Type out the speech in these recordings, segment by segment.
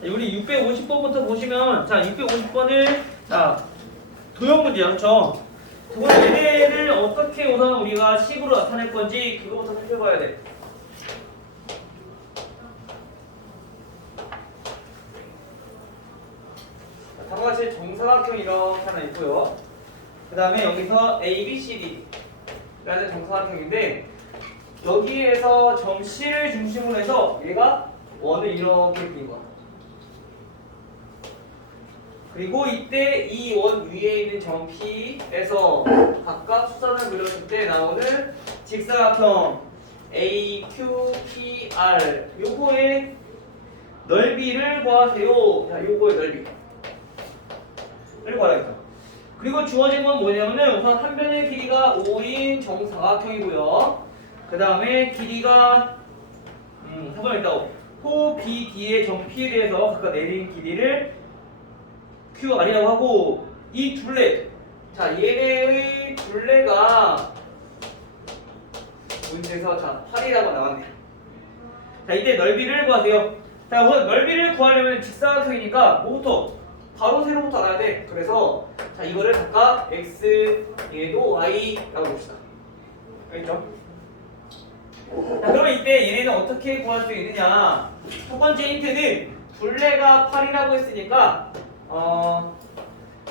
우리 650번부터 보시면, 자, 650번을, 자, 도형 문제야, 그쵸? 그럼 얘네를 어떻게 우선 우리가 식으로 나타낼 건지 그거부터 살펴봐야 돼. 다음과 같이 정사각형 이렇게 하나 있고요. 그 다음에 여기서 A, B, C, D 라는 정사각형인데 여기에서 점 C를 중심으로 해서 얘가 원을 이렇게 그린 거야. 그리고 이때 이 원 위에 있는 점 P에서 각각 수선을 그렸을 때 나오는 직사각형 A, Q, P, R 요거의 넓이를 구하세요. 자, 요거의 넓이를 구하라니까. 그리고 주어진 건 뭐냐면은 우선 한 변의 길이가 5인 정사각형이고요. 그 다음에 길이가 3번 있다고 호, B, D의 점 P에 대해서 각각 내린 길이를 QR이라고 하고 이 둘레 자 얘네의 둘레가 문제에서 자 8이라고 나왔네요. 자 이때 넓이를 구하세요. 자 우선 넓이를 구하려면 직사각형이니까 뭐부터? 바로 세로부터 알아야 돼. 그래서 자 이거를 각각 x 얘도 y라고 봅시다. 알겠죠? 자 그러면 이때 얘네는 어떻게 구할 수 있느냐? 첫 번째 힌트는 둘레가 8이라고 했으니까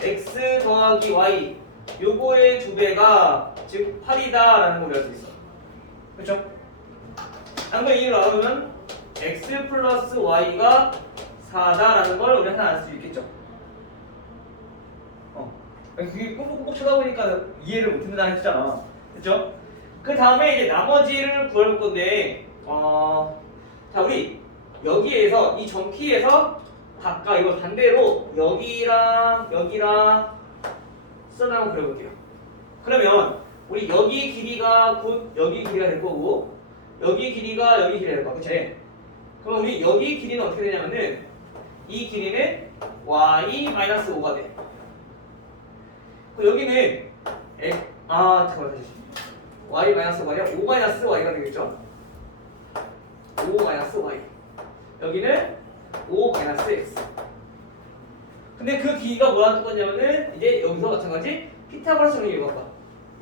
x 더하기 y 요거의 두 배가 즉 8이다 라는 걸 외울 수 있어. 그렇죠? 한번 이걸 알아보면 x 플러스 y가 4다 라는 걸 우리 하나 알 수 있겠죠? 그게 꾹꾹꾹 쳐다보니까 이해를 못한다 했잖아. 그렇죠? 그 다음에 이제 나머지를 구할 건데 자 우리 여기에서 이 점 P에서 각각 이걸 반대로 여기랑 수선 한번 그려볼게요. 그러면 우리 여기 길이가 곧 여기 길이가 될 거고 여기 길이가 여기 길이가 될 거야. 그치? 그럼 우리 여기 길이는 어떻게 되냐면은 이 길이는 y-5가 돼. 여기는 잠깐만 다시 y-5가 아니라 5-y가 되겠죠? 5-y 여기는 5-x 근데 그 길이가 뭐랑 똑같냐면은 이제 여기서 마찬가지 피타고라스 정리 이거 봐.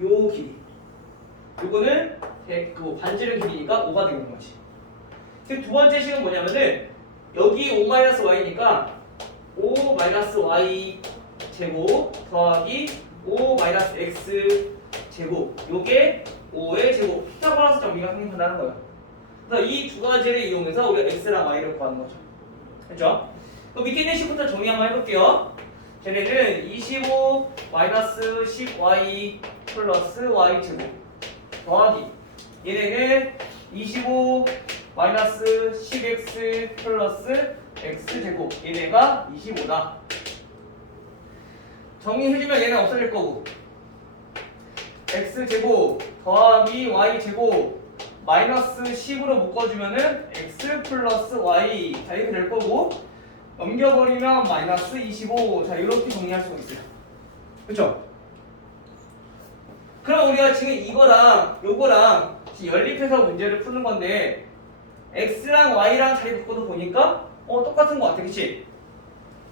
요 길이 요거는 그 반지름 길이니까 5가 되는 거지. 그 두 번째 식은 뭐냐면은 여기 5-y니까 5-y 제곱 더하기 5-x 제곱 요게 5의 제곱 피타고라스 정리가 성립한다는 거야. 그래서 이 두 가지를 이용해서 우리가 x랑 y를 구하는 거죠. 그렇죠? 그럼 밑에 있는 식부터 정리 한번 해볼게요. 쟤네는 25 10y 플러스 y 제곱 더하기 얘네는 25 10x 플러스 x 제곱 얘네가 25다. 정리해주면 얘는 없어질 거고 x 제곱 더하기 y 제곱 마이너스 10으로 묶어주면은 x 플러스 y 자 이렇게 될 거고 넘겨버리면 마이너스 25 자 이렇게 정리할 수가 있어요. 그렇죠? 그럼 우리가 지금 이거랑 요거랑 연립해서 문제를 푸는 건데 x랑 y랑 자리 바꿔서 보니까 똑같은 거 같아. 그치?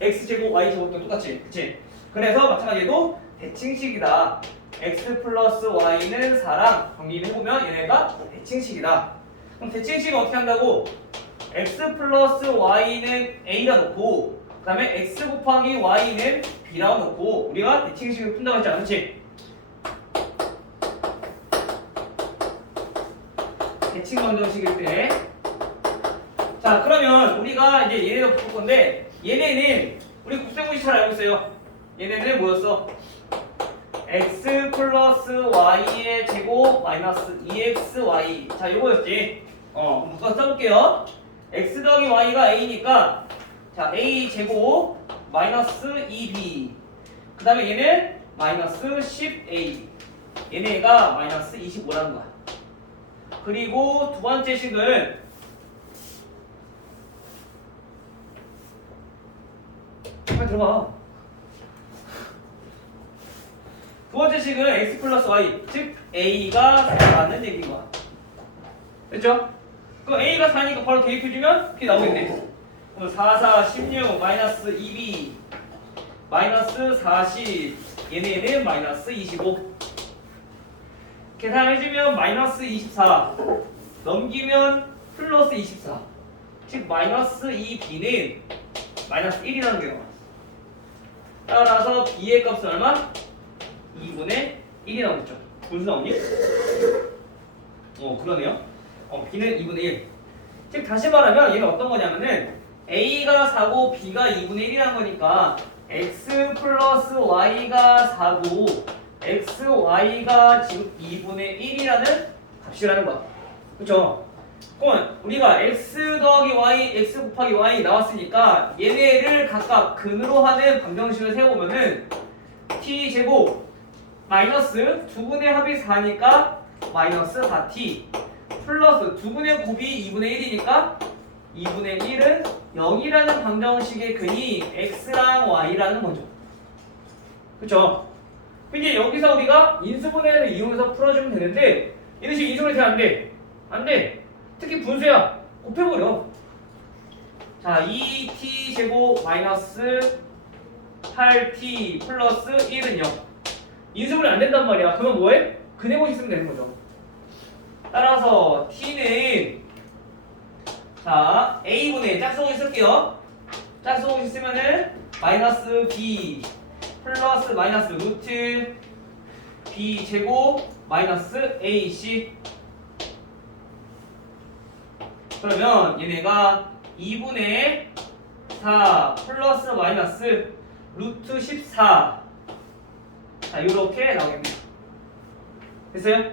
x제곱 y제곱도 똑같지? 그치? 그래서 마찬가지로 대칭식이다. x 플러스 y는 4랑 정리를 해보면 얘네가 대칭식이다. 그럼 대칭식은 어떻게 한다고? x 플러스 y는 a라 놓고 그 다음에 x 곱하기 y는 b라 놓고 우리가 대칭식을 푼다고 했지 않았지? 대칭 방정식일 때 자 그러면 우리가 이제 얘네가 볼 건데 얘네는 우리 곱셈공식 잘 알고 있어요. 얘네는 뭐였어? x 플러스 y의 제곱 마이너스 2xy 자 요거였지. 묶어서 써볼게요. x 더하기 y가 a니까 자 a 제곱 마이너스 2b 그 다음에 얘는 마이너스 10a 얘네가 마이너스 25라는 거야. 그리고 두 번째 식은 빨리 들어봐. 두 번째 식은 x 플러스 y 즉 a가 4라는 얘기인 거야. 됐죠? 그럼 a가 4니까 바로 대입해주면 그게 나오겠네. 그럼 4, 4, 16, 마이너스 2b, 마이너스 40, 얘네는 마이너스 25. 계산해주면 마이너스 24, 넘기면 플러스 24. 즉 마이너스 2b는 마이너스 1이라는 게 나와. 따라서 b의 값은 얼마? 2분의 1이 나오겠죠. 무슨 나오니? 그러네요. b는 2분의 1. 즉 다시 말하면 얘는 어떤 거냐면은 a가 4고 b가 2분의 1이라는 거니까 x 플러스 y가 4고 xy가 지금 2분의 1이라는 값이라는 거야. 그쵸? 그러면 우리가 x 더하기 y, x 곱하기 y 나왔으니까 얘네를 각각 근으로 하는 방정식을 세워보면은 t제곱 마이너스 두 분의 합이 4니까 마이너스 4t 플러스 두 분의 곱이 2분의 1이니까 2분의 1은 0이라는 방정식의 근이 x랑 y라는 거죠. 그쵸? 이제 여기서 우리가 인수분해를 이용해서 풀어주면 되는데 이런 식으로 인수분해 되면 안 돼. 안 돼. 특히 분수야. 곱해버려. 자, 2t 제곱 마이너스 8t 플러스 1은 0. 인수분해 안 된단 말이야. 그러면 뭐해? 근해보시 쓰면 되는 거죠. 따라서 t는 자 a분의 짝수공식 쓸게요. 짝수공식 쓰면은 마이너스 b 플러스 마이너스 루트 b 제곱 마이너스 ac. 그러면 얘네가 2분의 4 플러스 마이너스 루트 14. 자 이렇게 나오겠네요. 됐어요?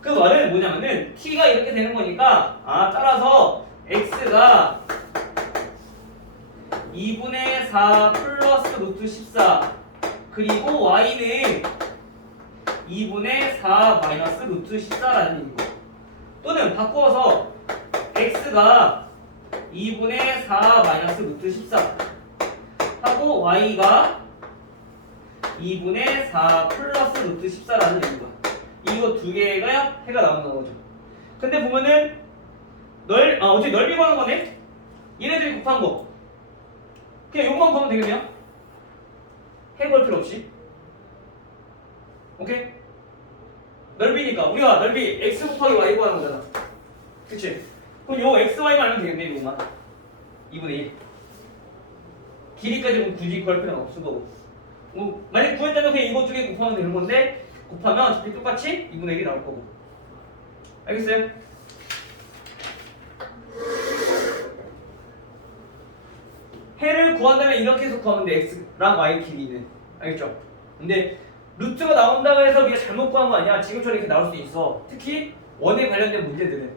그 말은 뭐냐면은 t가 이렇게 되는 거니까 따라서 x가 2분의 4 플러스 루트 14 그리고 y는 2분의 4 마이너스 루트 14라는 얘기고, 또는 바꾸어서 x가 2분의 4 마이너스 루트 14 하고 y가 2분의 4 플러스 루트 14라는 얘기인 거야. 이거 두 개가 해가 나오는 거죠. 근데 보면은 어차피 넓이 구하는 거네? 얘네들이 곱한 거 그냥 요것만 보면 되겠네요. 해볼 필요 없이. 오케이? 넓이니까 우리가 넓이 x 곱하기 y 구하는 거잖아. 그치? 그럼 요 x, y만 알면 되겠네. 이거만 2분의 1 길이까지 굳이 구할 필요는 없을 거고, 만약 구했다면 그냥 이거 두 개 곱하면 되는 건데 곱하면 어차피 똑같이 2분의 1이 나올 거고. 알겠어요? 해를 구한다면 이렇게 해서 구하면 돼. x랑 y 길이는. 알겠죠? 근데 루트가 나온다고 해서 우리가 잘못 구한 거 아니야. 지금처럼 이렇게 나올 수 있어. 특히 원에 관련된 문제들은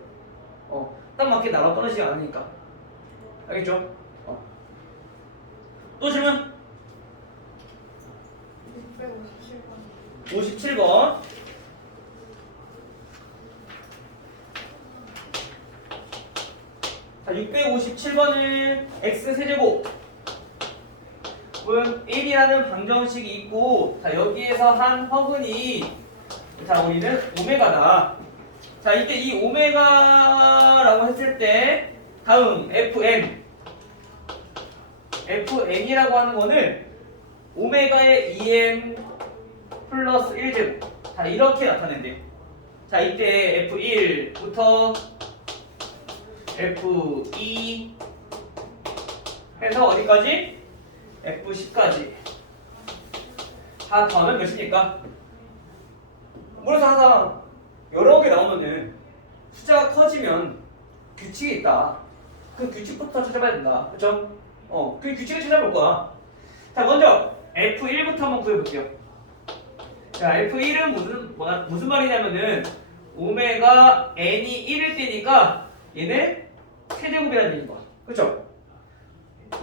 딱 맞게 나와 떨어지지 않으니까. 알겠죠? 또 질문? 57번. 자, 657번은 x세제곱 은 1이라는 방정식이 있고, 자 여기에서 한 허근이 자 우리는 오메가다. 자 이때 이 오메가라고 했을 때 다음 fn이라고 하는 거는 오메가의 2n 플러스 1제곱. 자 이렇게 나타낸대. 자 이때 f1부터 f2 해서 어디까지? f10까지 다 더하면 몇이니까? 물어서 항상 여러 개 나오면은 숫자가 커지면 규칙이 있다. 그 규칙부터 찾아봐야 된다. 그쵸? 그 규칙을 찾아볼 거야. 자 먼저 f1부터 한번 구해볼게요. 자 f1은 무슨 말이냐면은 오메가 n이 1일 때니까 얘는 세제곱이라는 얘기인 거야. 그쵸?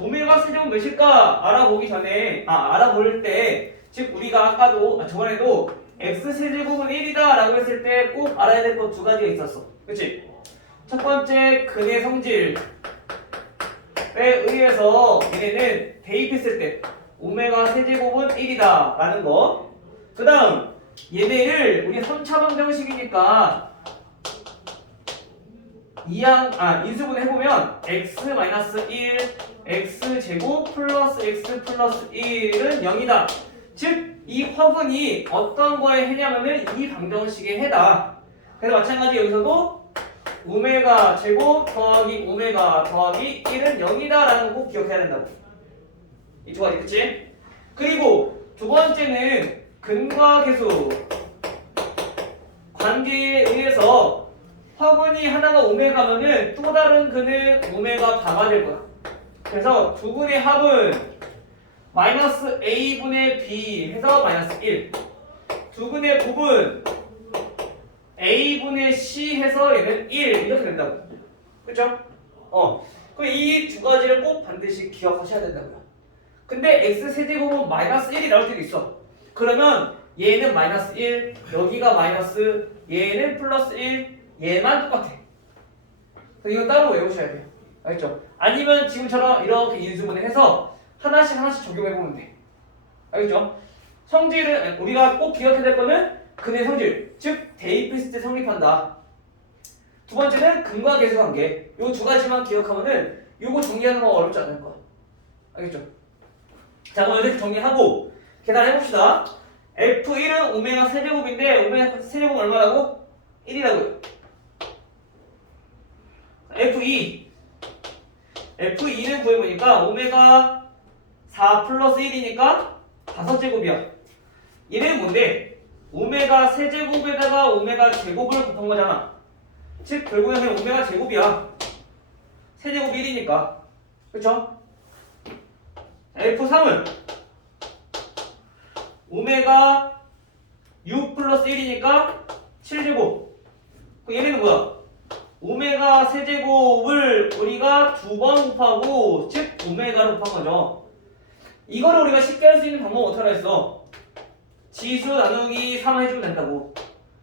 오메가 세제곱 몇일까 알아보기 전에 알아볼 때, 즉 우리가 아까도 저번에도 x 세제곱은 1이다 라고 했을 때 꼭 알아야 될 것 두 가지가 있었어. 그치? 첫 번째 근의 성질에 의해서 얘네는 대입했을 때 오메가 세제곱은 1이다 라는 거. 그 다음 얘네를 우리 3차 방정식이니까 인수분 해보면 x-1 x제곱 플러스 x 플러스 1은 0이다. 즉 이 화분이 어떤 거에 해냐면은 이 방정식에 해다. 그래서 마찬가지 여기서도 오메가 제곱 더하기 오메가 더하기 1은 0이다 라는 거 꼭 기억해야 된다고. 이 두 가지 그치? 그리고 두 번째는 근과 계수 관계에 의해서 화분이 하나가 오메가면은 또 다른 근은 오메가 바가 될 거야. 그래서 두 근의 합은 마이너스 a분의 b 해서 마이너스 1. 두 근의 곱은 a분의 c 해서 얘는 1 이렇게 된다고. 그쵸? 그럼 이 두 가지를 꼭 반드시 기억하셔야 된다고요. 근데 x 세제곱은 마이너스 1이 나올 때도 있어. 그러면 얘는 마이너스 1, 여기가 마이너스, 얘는 플러스 1, 얘만 똑같아. 이거 따로 외우셔야 돼요. 알겠죠? 아니면 지금처럼 이렇게 인수분해 해서 하나씩 적용해보면 돼. 알겠죠? 성질은 우리가 꼭 기억해야 될 거는 근의 성질, 즉 대입했을 때 성립한다. 두 번째는 근과 계수 관계. 요 두 가지만 기억하면은 요거 정리하는 거 어렵지 않을 거야. 알겠죠? 자, 그럼 이렇게 정리하고 계산해봅시다. F1은 오메가 세제곱인데 오메가 세제곱은 얼마라고? 1이라고요. F2는 구해보니까 오메가 4 플러스 1이니까 5제곱이야. 얘는 뭔데? 오메가 세제곱에다가 오메가 제곱을 곱한 거잖아. 즉 결국에는 오메가 제곱이야. 세제곱 1이니까. 그쵸? F3은 오메가 6 플러스 1이니까 7제곱. 얘는 뭐야? 오메가 세제곱을 우리가 두 번 곱하고 즉 오메가로 곱한 거죠. 이거를 우리가 쉽게 할 수 있는 방법은 어떻게 하라 했어? 지수 나누기 3 해주면 된다고.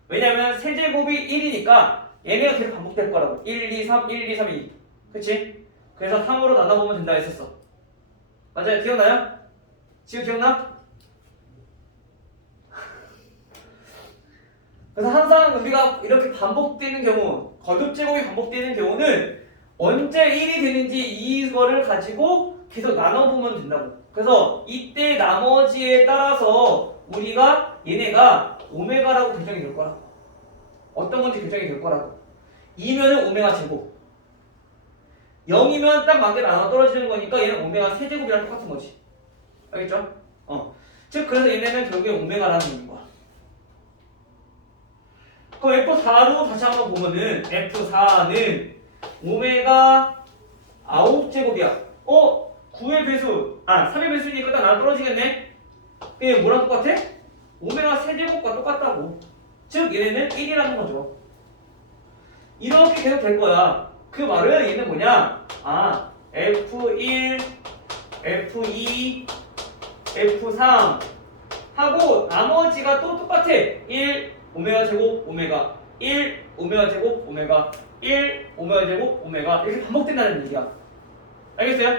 왜냐면 세제곱이 1이니까 얘네가 계속 반복될 거라고. 1, 2, 3, 1, 2, 3, 2. 그치? 그래서 3으로 나눠보면 된다 했었어. 맞아요? 기억나요? 지금 기억나? 그래서 항상 우리가 이렇게 반복되는 경우, 거듭 제곱이 반복되는 경우는 언제 1이 되는지 이거를 가지고 계속 나눠보면 된다고. 그래서 이때 나머지에 따라서 우리가 얘네가 오메가라고 결정이 될 거라고. 어떤 건지 결정이 될 거라고. 2면은 오메가 제곱. 0이면 딱 맞게 나눠 떨어지는 거니까 얘는 오메가 세제곱이랑 똑같은 거지. 알겠죠? 즉 그래서 얘네는 결국에 오메가라는 얘기인 거야. 그럼 F4로 다시 한번 보면은 F4는 오메가 9제곱이야. 9의 배수, 3의 배수니까 딱 나눠 떨어지겠네? 그게 뭐랑 똑같아? 오메가 세제곱과 똑같다고. 즉 얘네는 1이라는 거죠. 이렇게 계속 될 거야. 그 말은 얘는 뭐냐? F1, F2, F3 하고 나머지가 또 똑같아. 1, 오메가 제곱, 오메가 1, 오메가 제곱, 오메가 1, 오메가 제곱, 오메가 이렇게 반복된다는 얘기야. 알겠어요?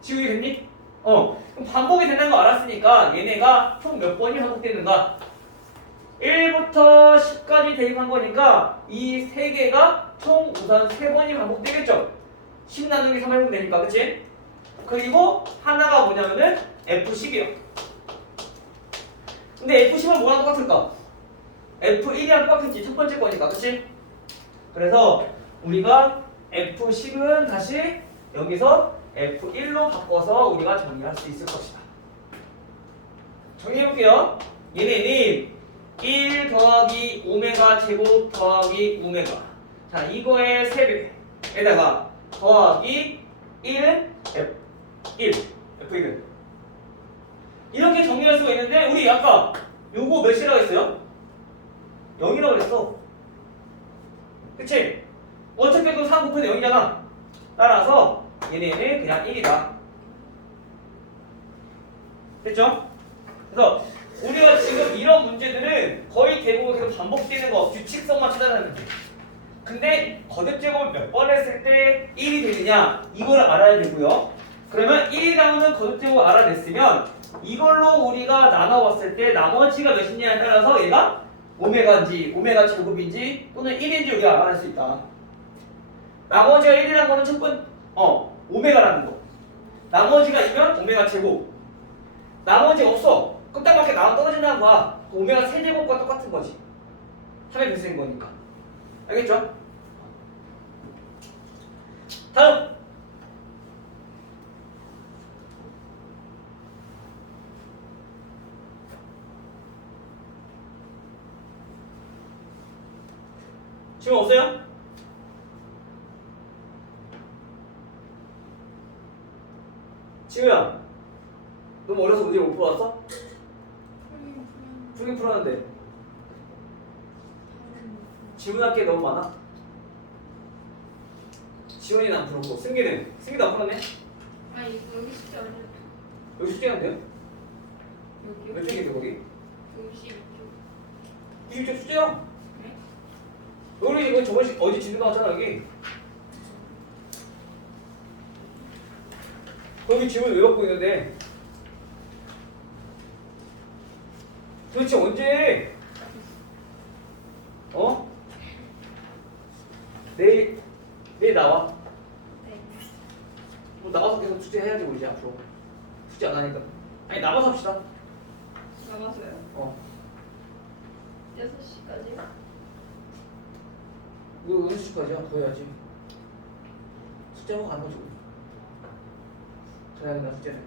지우개 됐니? 그럼 반복이 된다는 거 알았으니까 얘네가 총 몇 번이 반복되는가? 1부터 10까지 대입한 거니까 이 세 개가 총 우선 3번이 반복되겠죠? 10 나누기 3 해보면 되니까, 그치? 그리고 하나가 뭐냐면은 F10이야. 근데 F10은 뭐랑 똑같을까? F1이랑 똑같겠지. 첫 번째 거니까, 그치? 그래서 우리가 F10은 다시 여기서 F1로 바꿔서 우리가 정리할 수 있을 것이다. 정리해볼게요. 얘네는 1 더하기 오메가 제곱 더하기 오메가. 자, 이거의 3배에다가 더하기 1은 F1은 이렇게 정리할 수가 있는데 우리 아까 요거 몇이라고 했어요? 0이라고 그랬어. 그치? 어차피 또 3 곱하면 0이잖아. 따라서 얘네는 그냥 1이다. 됐죠? 그래서 우리가 지금 이런 문제들은 거의 대부분 계속 반복되는 거, 규칙성만 찾아내는 거지. 근데 거듭 제곱을 몇 번 했을 때 1이 되느냐 이걸 알아야 되고요. 그러면 1이 나오는 거듭 제곱을 알아냈으면 이걸로 우리가 나눠봤을 때 나머지가 몇이냐에 따라서 얘가 오메가인지 오메가 제곱인지 또는 1인지 우리가 알아낼 수 있다. 나머지가 1이라는 거는 오메가라는 거. 나머지가 2면 오메가 제곱. 나머지 없어. 끝단밖에 나와 떨어진다는 거야. 그 오메가 세제곱과 똑같은 거지. 3의 배수인 거니까. 알겠죠? 다음. 지금 없어요? 지우야, 너무 어려서 문제 못 풀어왔어? 풀긴 풀었는데 지훈할게 너무 많아? 지훈이는 안 풀었고 승기도 안 풀었네? 아니 여기 숙제 안 해도 여기 숙제한데요? 여기요? 몇 쪽이죠 거기? 92쪽 90쪽 숙제야. 네? 우리 이거 저번에 어제 진도 나왔잖아 여기. 거기 지문 왜 갖고 있는데? 도대체 언제? 어? 내일 나와. 네. 뭐 나가서 계속 숙제 해야지 우리 이제 앞으로. 숙제 안 하니까. 아니 나가서 합시다. 남았어요? 어. 6시까지? 이거 6시까지야. 더 해야지. 숙제하고 가는 거지. 저녁에 나 숙제는.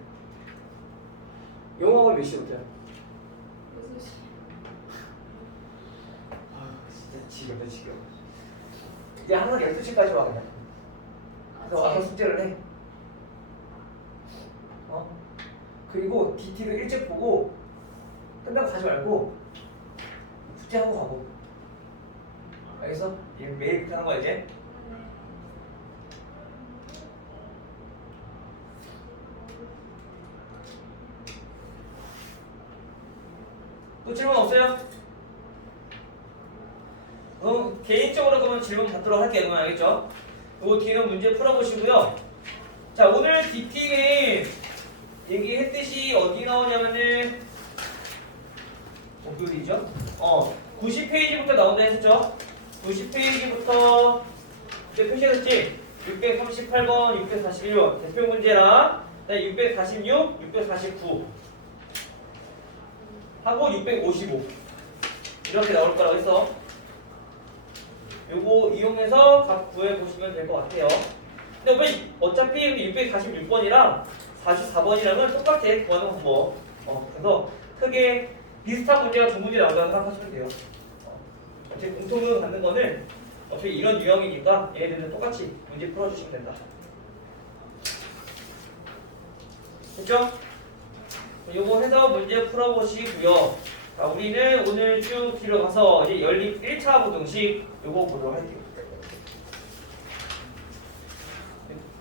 영어가 몇 시부터야? 6시 아 진짜 지겹다 지겨워. 이제 항상 12시까지 와 그냥. 그래서 와서 숙제를 해. 어? 그리고 DT도 일찍 보고 끝나고 가지 말고 숙제하고 가고. 알겠어? 이게 매일 그렇게 하는 거야 이제? 또 질문 없어요? 개인적으로 그러면 질문 받도록 할게요. 그러면 알겠죠? 요 뒤는 문제 풀어보시고요. 자, 오늘 DT는 얘기했듯이 어디 나오냐면은 어디죠? 90페이지부터 나온다 했었죠? 90페이지부터 이제 표시했었지? 638번, 641번 대표 문제랑 646, 649 하고 655 이렇게 나올 거라고 했어. 요거 이용해서 각 구해 보시면 될 것 같아요. 근데 어차피 646번이랑 44번이랑은 똑같아 구하는 방법. 그래서 크게 비슷한 문제가 두 문제 나온다고 생각하시면 돼요. 어차피 공통으로 갖는 거는 어차피 이런 유형이니까 얘네들은 똑같이 문제 풀어주시면 된다. 됐죠? 요거 해서 문제 풀어보시고요. 자, 우리는 오늘 쭉 뒤로 가서 이제 연립 1차 부등식 요거 보도록 할게요.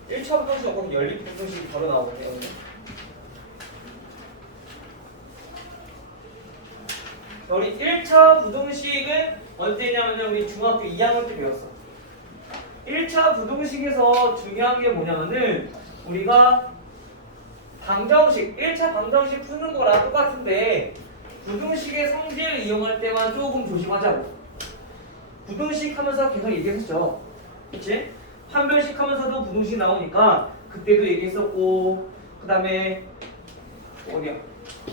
1차 부등식 없고 연립 부등식이 바로 나오거든요. 오늘. 자, 우리 1차 부등식은 언제냐면 우리 중학교 2학년 때 배웠어. 1차 부등식에서 중요한 게 뭐냐면은 우리가 방정식, 1차 방정식 푸는 거랑 똑같은데 부등식의 성질을 이용할 때만 조금 조심하자고. 부등식 하면서 계속 얘기했었죠. 그치? 판별식 하면서도 부등식 나오니까 그때도 얘기했었고, 그 다음에 어디야?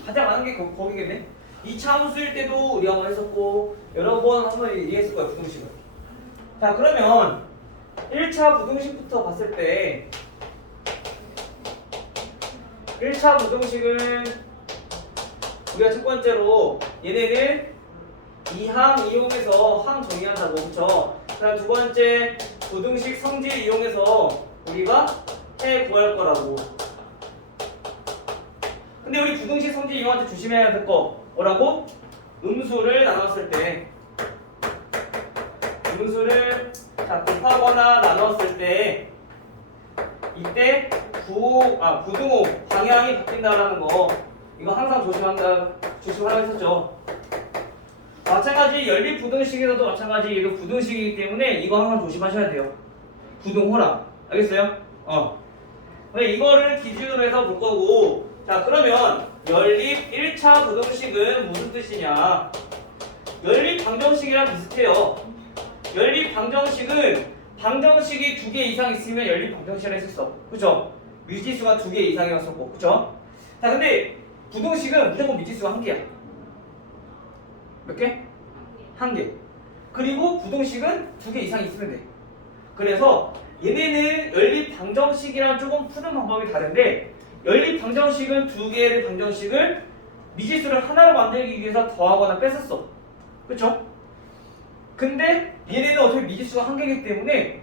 가장 많은 게 거기겠네? 2차 함수일 때도 우리가 한번 했었고 여러 번 한번 얘기했을 거야 부등식을. 자, 그러면 1차 부등식부터 봤을 때 1차 부등식은 우리가 첫 번째로 얘네는 이항 이용해서 항 정의한다고. 그쵸? 그다음 두 번째 부등식 성질 이용해서 우리가 해 구할 거라고. 근데 우리 부등식 성질 이용할 때 조심해야 될 거 뭐라고? 음수를 나눴을 때 음수를 곱하거나 나눴을 때 이때 부등호 방향이 바뀐다라는 거 이거 항상 조심하라고 했었죠. 마찬가지 연립 부등식에서도 마찬가지 얘도 부등식이기 때문에 이거 항상 조심하셔야 돼요. 부등호랑 알겠어요? 근데 이거를 기준으로 해서 볼 거고. 자, 그러면 연립 1차 부등식은 무슨 뜻이냐? 연립 방정식이랑 비슷해요. 연립 방정식은 방정식이 2개 이상 있으면 연립 방정식을 했었어. 그죠? 미지수가 2개 이상이었었고. 그죠? 자, 근데 부등식은 무조건 미지수가 1개야. 몇 개? 1개. 그리고 부등식은 2개 이상 있으면 돼. 그래서 얘네는 연립 방정식이랑 조금 푸는 방법이 다른데 연립 방정식은 2개의 방정식을 미지수를 하나로 만들기 위해서 더하거나 뺐었어. 그쵸? 근데 얘네는 어차피 미지수가 1개이기 때문에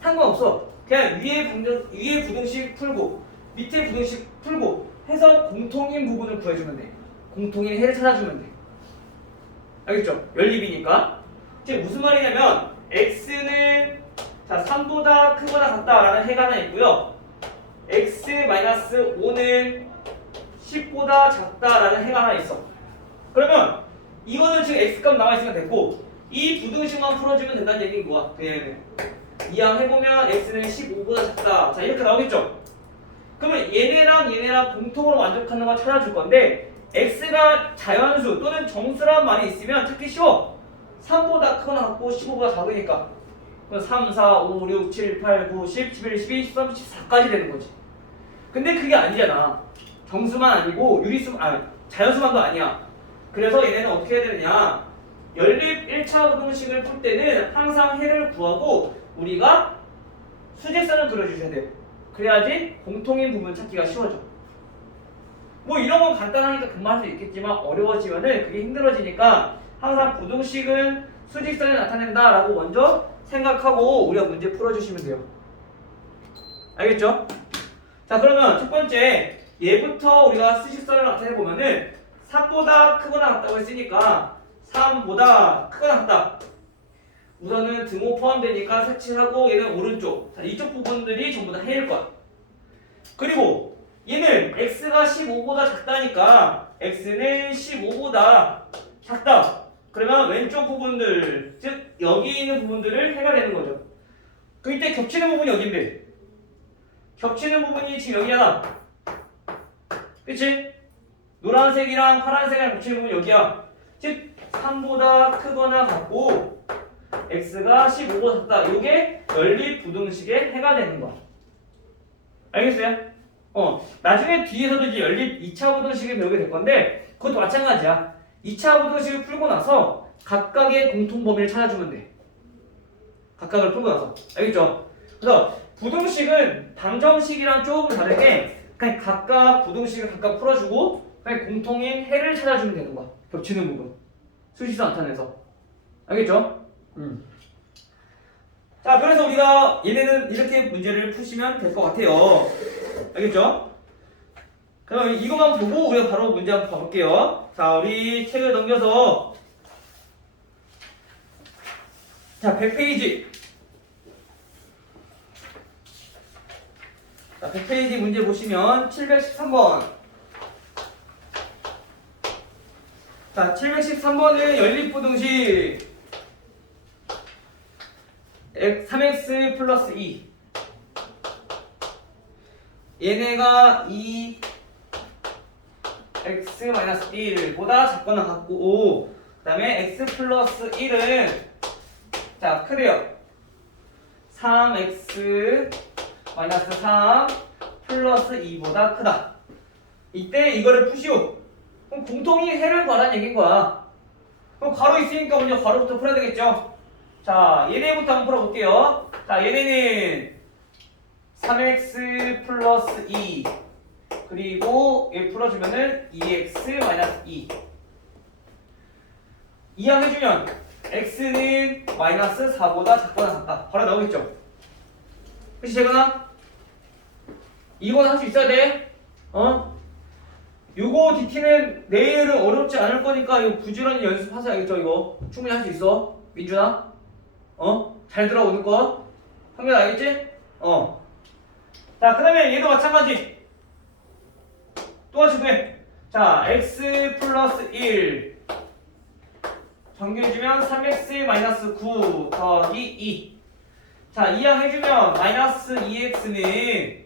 상관없어. 그냥 위에 부등식 풀고 밑에 부등식 풀고 해서 공통인 부분을 구해주면 돼. 공통인 해를 찾아주면 돼. 알겠죠? 연립이니까. 지금 무슨 말이냐면 x는 자 3보다 크거나 같다라는 해가 하나 있고요. x-5는 10보다 작다라는 해가 하나 있어. 그러면 이거는 지금 x값 나와있으면 됐고 이 부등식만 풀어주면 된다는 얘기인 거야. 그냥 이항해보면 x는 15보다 작다. 자 이렇게 나오겠죠? 그러면 얘네랑 공통으로 만족하는 걸 찾아줄 건데 x가 자연수 또는 정수란 말이 있으면 찾기 쉬워. 3보다 크거나 같고 15보다 작으니까. 그럼 3, 4, 5, 6, 7, 8, 9, 10, 11, 12, 13, 14까지 되는 거지. 근데 그게 아니잖아. 정수만 아니고 자연수만도 아니야. 그래서 얘네는 어떻게 해야 되느냐? 연립 1차 부등식을 풀 때는 항상 해를 구하고 우리가 수직선을 그려주셔야 돼요. 그래야지 공통인 부분 찾기가 쉬워져. 뭐 이런 건 간단하니까 금방 할 수 있겠지만 어려워지면은 그게 힘들어지니까 항상 부등식은 수직선을 나타낸다라고 먼저 생각하고 우리가 문제 풀어주시면 돼요. 알겠죠? 자 그러면 첫 번째 얘부터 우리가 수직선을 나타내보면은 3보다 크거나 같다고 했으니까 3보다 크거나 같다. 우선은 등호 포함되니까 색칠하고 얘는 오른쪽. 자, 이쪽 부분들이 전부 다 해일 거야. 그리고 얘는 x가 15보다 작다니까 x는 15보다 작다. 그러면 왼쪽 부분들, 즉 여기 있는 부분들을 해가 되는 거죠. 그 이때 겹치는 부분이 어딘데? 겹치는 부분이 지금 여기야. 그치? 노란색이랑 파란색이랑 겹치는 부분이 여기야. 즉 3보다 크거나 같고 x가 15보다 작다. 이게 연립 부등식의 해가 되는 거야. 알겠어요? 나중에 뒤에서도 이제 연립 2차 부등식을 배우게 될 건데 그것도 마찬가지야. 2차 부등식을 풀고 나서 각각의 공통 범위를 찾아주면 돼. 각각을 풀고 나서. 알겠죠? 그래서 부등식은 방정식이랑 조금 다르게 그냥 각각 부등식을 각각 풀어주고 그냥 공통인 해를 찾아주면 되는 거야. 겹치는 부분. 수식선 나타내서. 알겠죠? 자, 그래서 우리가 얘네는 이렇게 문제를 푸시면 될 것 같아요. 알겠죠? 그럼 이것만 보고 우리가 바로 문제 한번 봐볼게요. 자, 우리 책을 넘겨서 자, 100페이지. 자, 100페이지 문제 보시면 713번. 자, 713번은 연립부등식 3x 플러스 2 얘네가 2 x 마이너스 1보다 작거나 같고 그 다음에 x 플러스 1은 자 크래요. 3x 마이너스 3 플러스 2보다 크다. 이때 이거를 푸시오. 그럼 공통이 해를 구하라는 얘기인 거야. 그럼 괄호 있으니까 먼저 괄호부터 풀어야 되겠죠. 자, 얘네부터 한번 풀어볼게요. 자, 얘네는 3x 플러스 2 그리고 얘 풀어주면은 2x 마이너스 2 이항해주면 x는 마이너스 4보다 작거나 같다. 바로 나오겠죠. 그치 재건아? 이건 할 수 있어야 돼. 요거 DT는 내일은 어렵지 않을 거니까 이거 부지런히 연습하세요. 알겠죠? 이거 충분히 할 수 있어. 민준아? 잘 들어오는 거. 형님 알겠지? 자, 그 다음에 얘도 마찬가지. 똑같이 구해. 자, x 플러스 1 정리해주면 3x 마이너스 9 더하기 2. 자, 이항해주면 마이너스 2x는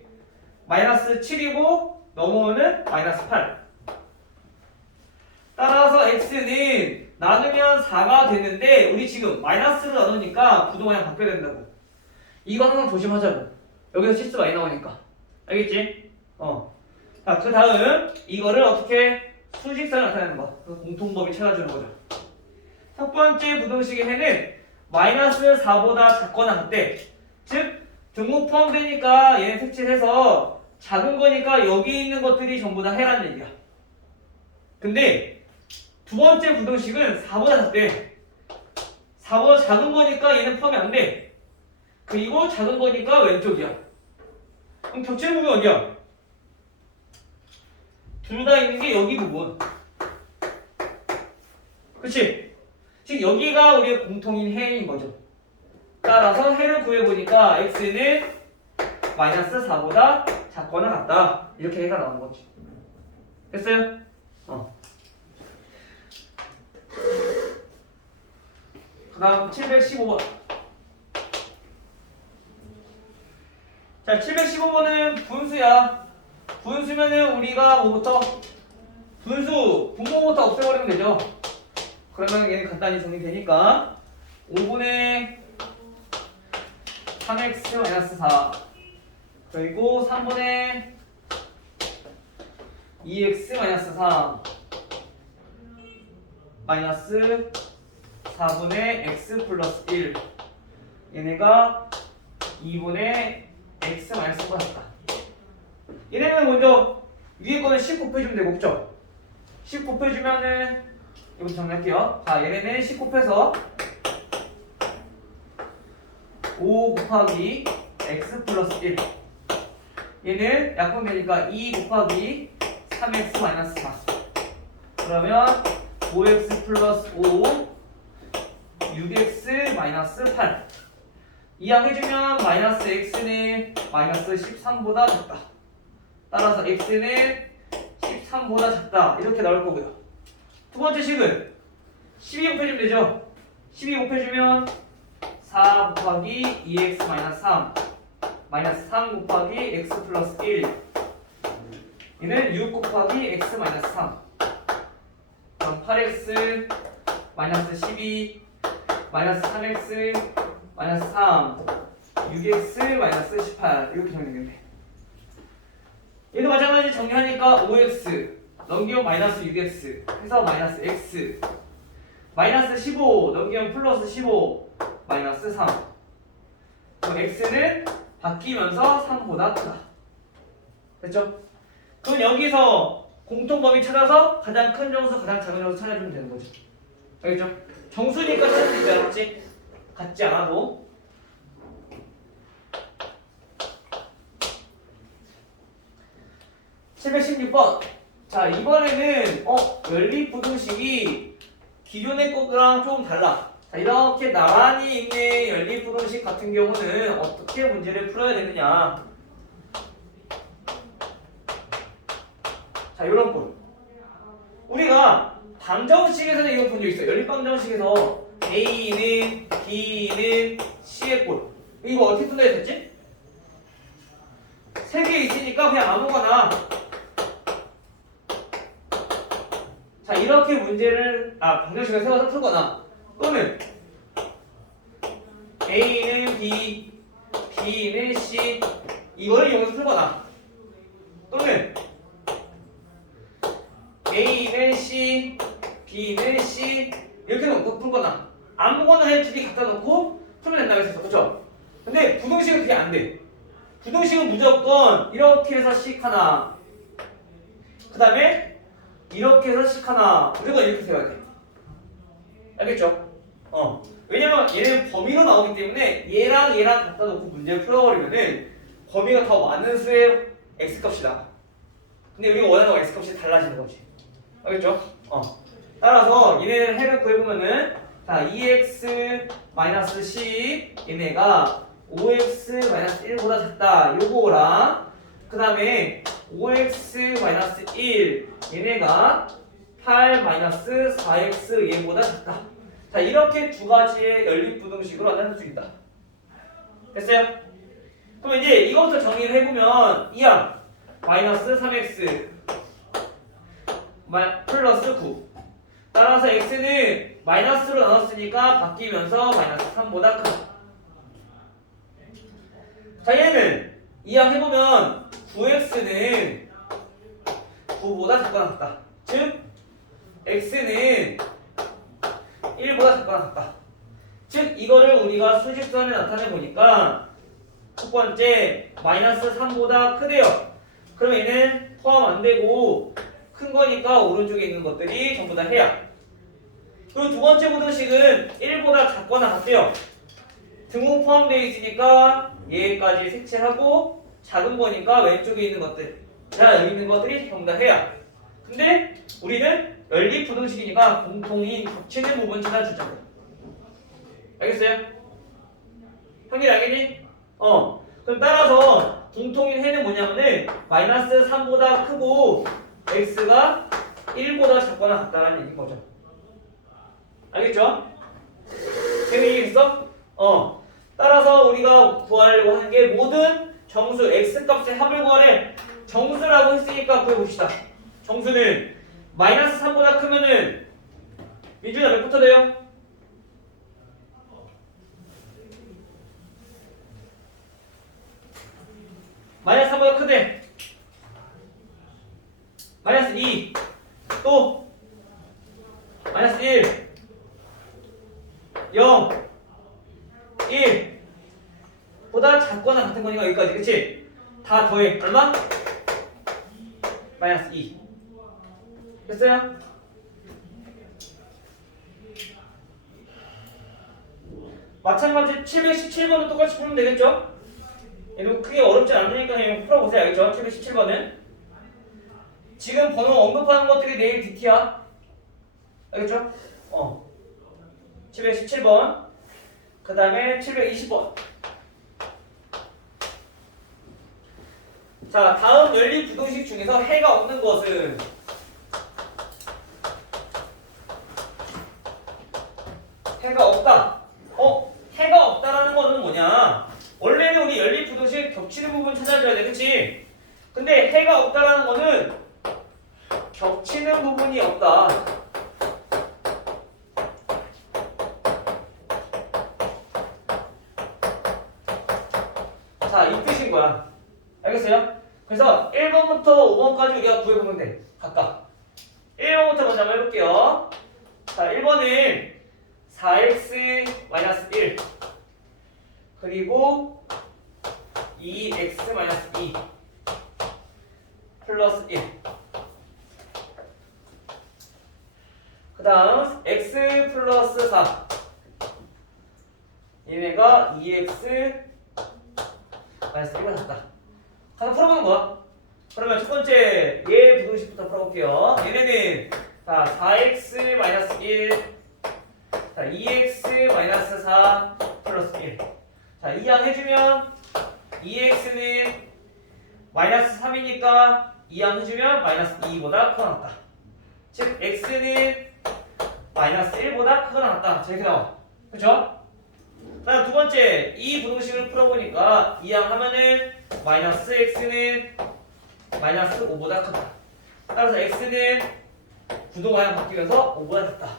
마이너스 7이고 넘어오는 마이너스 8. 따라서 x는 나누면 4가 되는데 우리 지금 마이너스로 나누니까 부동항이 바뀌어야 된다고. 이거 항상 조심하자고. 여기서 실수 많이 나오니까. 알겠지? 자, 그 다음 이거를 어떻게 수직선을 나타내는 거. 그 공통범위 찾아주는 거죠. 첫 번째 부등식의 해는 마이너스 4보다 작거나 같대. 즉 등호 포함되니까 얘는 색칠해서 작은 거니까 여기 있는 것들이 전부 다 해라는 얘기야. 근데 두 번째 부등식은 4보다 작대. 4보다 작은 거니까 얘는 포함이 안 돼. 그리고 작은 거니까 왼쪽이야. 그럼 겹치는 부분 어디야? 둘 다 있는 게 여기 부분. 그치? 즉 여기가 우리의 공통인 해인 거죠. 따라서 해를 구해보니까 x는 마이너스 4보다 작거나 같다. 이렇게 해가 나오는 거지. 됐어요? 그 다음 715번. 자, 715번은 분수야. 분수면은 우리가 뭐부터? 분수, 분모부터 없애버리면 되죠. 그러면 얘는 간단히 정리되니까 5분의 3x-4 그리고 3분의 2x-3 마이너스 4분의 x 플러스 1 얘네가 2분의 x 마이너스 1과 같다. 얘네는 먼저 위에 거는 10 곱해주면 되고 그쵸? 10 곱해주면은 이거 정리할게요. 자, 얘네는 10 곱해서 5 곱하기 x 플러스 1 얘는 약분되니까 2 곱하기 3x 마이너스 4 그러면 5x 플러스 5 6x 마이너스 8 이항해주면 마이너스 x는 마이너스 13보다 작다. 따라서 x는 13보다 작다. 이렇게 나올 거고요. 두 번째 식은 12 곱해주면 되죠. 12 곱해주면 4 곱하기 2x 마이너스 3 마이너스 3 곱하기 x 플러스 1 얘는 6 곱하기 x 마이너스 3 그럼 8x 마이너스 12 마이너스 3x 마이너스 3 6x 마이너스 18 이렇게 정리되겠네. 얘도 마찬가지 정리하니까 5x 넘기면 마이너스 6x 해서 마이너스 x 마이너스 15 넘기면 플러스 15 마이너스 3 그럼 x는 바뀌면서 3보다 크다. 됐죠? 그럼 여기서 공통범위 찾아서 가장 큰 정수 가장 작은 정수 찾아주면 되는 거죠. 알겠죠? 정수니까 찾을 수 있지 않았지? 같지 않아도. (716번) 자, 이번에는 연립부등식이 기존의 것랑 조금 달라. 자, 이렇게 나란히 있는 연립부등식 같은 경우는 어떻게 문제를 풀어야 되느냐. 자, 요런 꼴. 우리가 방정식에서는 이거 본 적 있어요. 연립방정식에서 A는 B는 C의 꼴. 이거 어떻게 푼다 했었지? 세 개 있으니까 그냥 아무거나. 자, 이렇게 문제를 방정식을 세워서 풀거나 또는 A는 B, B는 C 이거를 이용해서 풀거나 또는 A는 C, B는 C 이렇게 놓고 풀거나 아무거나 해 두 개 갖다 놓고 풀면 된다고 했었어. 그쵸? 근데 부등식은 그게 안 돼. 부등식은 무조건 이렇게 해서 식 하나 그 다음에 이렇게 해서 식 하나 무조건 이렇게 세워야 돼. 알겠죠? 왜냐면 얘는 범위로 나오기 때문에 얘랑 얘랑 갖다 놓고 문제를 풀어버리면은 범위가 더 많은 수의 x값이 나와. 근데 우리가 원하는 건 x값이 달라지는 거지. 알겠죠? 따라서 얘네를 해를 구해보면은 자 2x-c 얘네가 5x-1보다 작다 요거랑 그 다음에 5x-1 얘네가 8-4x 얘보다 작다. 자 이렇게 두 가지의 연립부등식으로 나눌 수 있다. 됐어요? 그럼 이제 이것부터 정리를 해보면 이항 마이너스 3x 플러스 9 따라서 x는 마이너스로 나눴으니까 바뀌면서 마이너스 3보다 크다. 자, 얘는 이항해보면 9x는 9보다 작거나 같다. 즉 x는 1보다 작거나 같다. 즉 이거를 우리가 수직선에 나타내 보니까 첫 번째 마이너스 3보다 크대요. 그럼 얘는 포함 안 되고 큰 거니까 오른쪽에 있는 것들이 전부 다 해야. 그리고 두 번째 부등식은 1보다 작거나 같대요. 등호 포함되어 있으니까 얘까지 색칠하고 작은 거니까 왼쪽에 있는 것들, 자 여기 있는 것들이 전부 다 해야. 근데 우리는 연립부등식이니까 공통인 겹치는 부분 찾아주자고. 알겠어요? 형님 알겠니? 그럼 따라서 공통인 해는 뭐냐면은 마이너스 3보다 크고 x가 1보다 작거나 같다라는 얘기인 거죠. 알겠죠? 재미있어? 따라서 우리가 구하려고 하는 게 모든 정수 x값의 합을 구하래. 정수라고 했으니까 구해봅시다. 정수는 마이너스 3보다 크면은 민준아 몇부터 돼요? 마이너스 3보다 크대. 마이너스 2. 또 마이너스 1. 0. 1 보다 작거나 같은 거니까 여기까지. 그치? 다 더해. 얼마? 마이너스 2. 됐어요? 마찬가지 717번도 똑같이 풀면 되겠죠? 얘도 크게 어렵지 않으니까 그냥 풀어보세요. 알겠죠? 717번은 지금 번호 언급하는 것들이 내일 DT야. 알겠죠? 717번 그 다음에 720번. 자, 다음 연립부등식 중에서 해가 없는 것은 해가 없다. 해가 없다라는 거는 뭐냐? 원래는 우리 연립부등식 겹치는 부분 찾아줘야 돼, 그치? 근데 해가 없다라는 거는 겹치는 부분이 없다. 자, 이 뜻인 거야. 알겠어요? 그래서 1번부터 5번까지 우리가 구해보면 돼. 각각. 1번부터 먼저 한번 해볼게요. 자, 1번은 4x-1 그리고 2x-2 플러스 1. 그 다음 x 플러스 4 얘네가 2x 마이너스 1을 같다. 하나 풀어보는 거야. 그러면 첫 번째 얘 부등식부터 풀어볼게요. 얘네는 자 4x 마이너스 1, 자 2x 마이너스 4 플러스 1. 자 이항 해주면 2x는 마이너스 3이니까 이항 해주면 마이너스 2보다 크거나 같다. 즉 x는 마이너스 1보다 크거나 같다. 자 이렇게 나와. 그렇죠? 다음 두 번째 이 부등식을 풀어보니까 이항 하면은 마이너스 x는 마이너스 5보다 크다. 따라서 x는 구도가 바뀌면서 5보다 작다.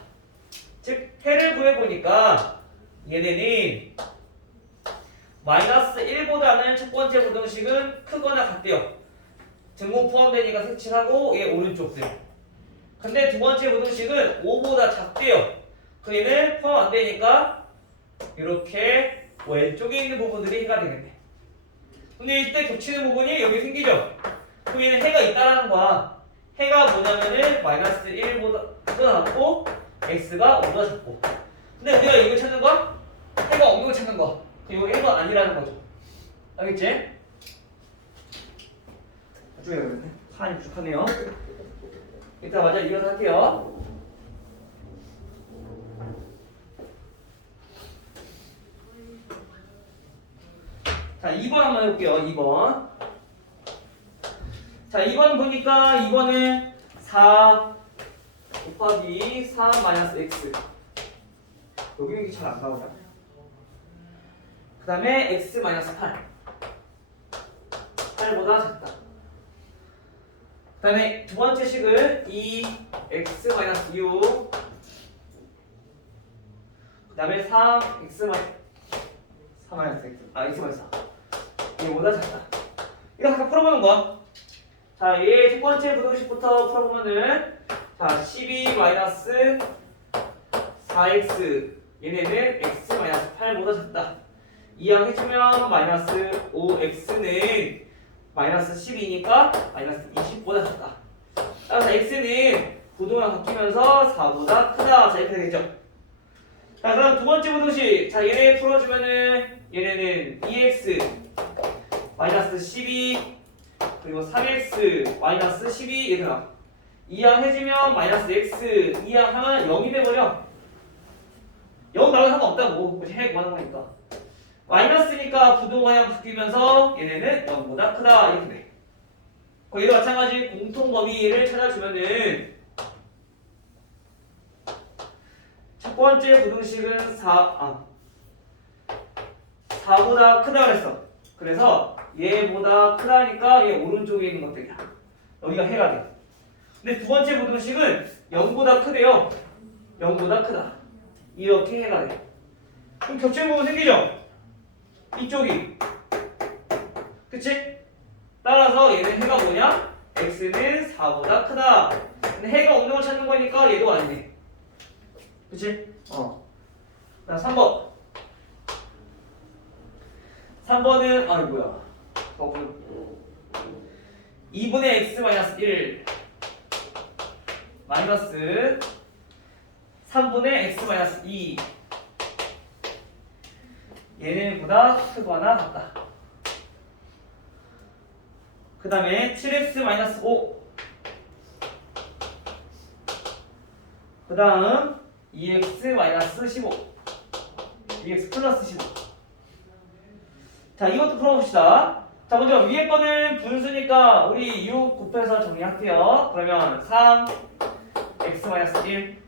즉 해를 구해보니까 얘네는 마이너스 1보다는 첫 번째 부등식은 크거나 같대요. 등호 포함되니까 색칠하고 얘 오른쪽들. 근데 두 번째 부등식은 5보다 작대요. 그 얘는 포함 안 되니까 이렇게 왼쪽에 있는 부분들이 해가 되겠네. 근데 이때 겹치는 부분이 여기 생기죠? 그럼 얘는 해가 있다라는 거야. 해가 뭐냐면은 마이너스 1보다 크거나 같고 x가 5보다 작고. 근데 우리가 이걸 찾는 거야? 해가 없는 걸 찾는 거. 이거 1번 아니라는 거죠. 알겠지? 나중에 그러네. 사안이 부족하네요. 이따 맞아 이어서 할게요. 자, 2번 한번 해볼게요. 2번. 자, 2번 보니까 2번은 4 곱하기 4 마이너스 x. 여기 잘 안 나오냐? 그 다음에 x 마이너스 8. 8보다 작다. 그 다음에 두 번째 식은 2x 마이너스 6. 그 다음에 3x 마이너스 x. x 마이너스 4. 얘보다 작다. 이렇게 풀어보는 거야. 자, 얘 첫 번째 부등식부터 풀어보면은 자, 12 마이너스 4x 얘네는 x 마이너스 8보다 작다. 이항해주면 마이너스 5x는 마이너스 12니까 마이너스 20보다 작다. 따라서 x는 부동량 바뀌면서 4보다 크다. 자, 이렇게 되겠죠. 자, 그럼 두 번째 부등식. 자, 얘네 풀어주면은 얘네는 2x 마이너스 12 그리고 3x 마이너스 12 얘들아. 이항해주면 마이너스 x 이항하면 0이 돼버려. 0 나가면 상관없다고. 그치? 핵 구하는 거니까. 마이너스니까 부동량 바뀌면서 얘네는 0보다 크다. 이렇게 돼. 거기도 마찬가지 공통 범위를 찾아주면은 첫 번째 부등식은 4보다 크다 그랬어. 그래서 얘보다 크다니까 얘 오른쪽에 있는 것들이야. 여기가 해가 돼. 근데 두 번째 부등식은 0보다 크대요. 0보다 크다. 이렇게 해가 돼. 그럼 겹치는 부분 생기죠? 이쪽이. 그치? 따라서 얘는 해가 뭐냐? x는 4보다 크다. 근데 해가 없는 걸 찾는 거니까 얘도 아니네. 그치? 자, 3번. 3번은, 아니, 뭐야. 2분의 x 마이너스 1 마이너스 3분의 x 마이너스 2 얘네보다 크거나 같다. 그 다음에 7x 마이너스 5 그 다음 2x 마이너스 15 2x 플러스 15. 자, 이것도 풀어봅시다. 자, 먼저 위에 거는 분수니까 우리 6 곱해서 정리할게요. 그러면 3 x 마이너스 1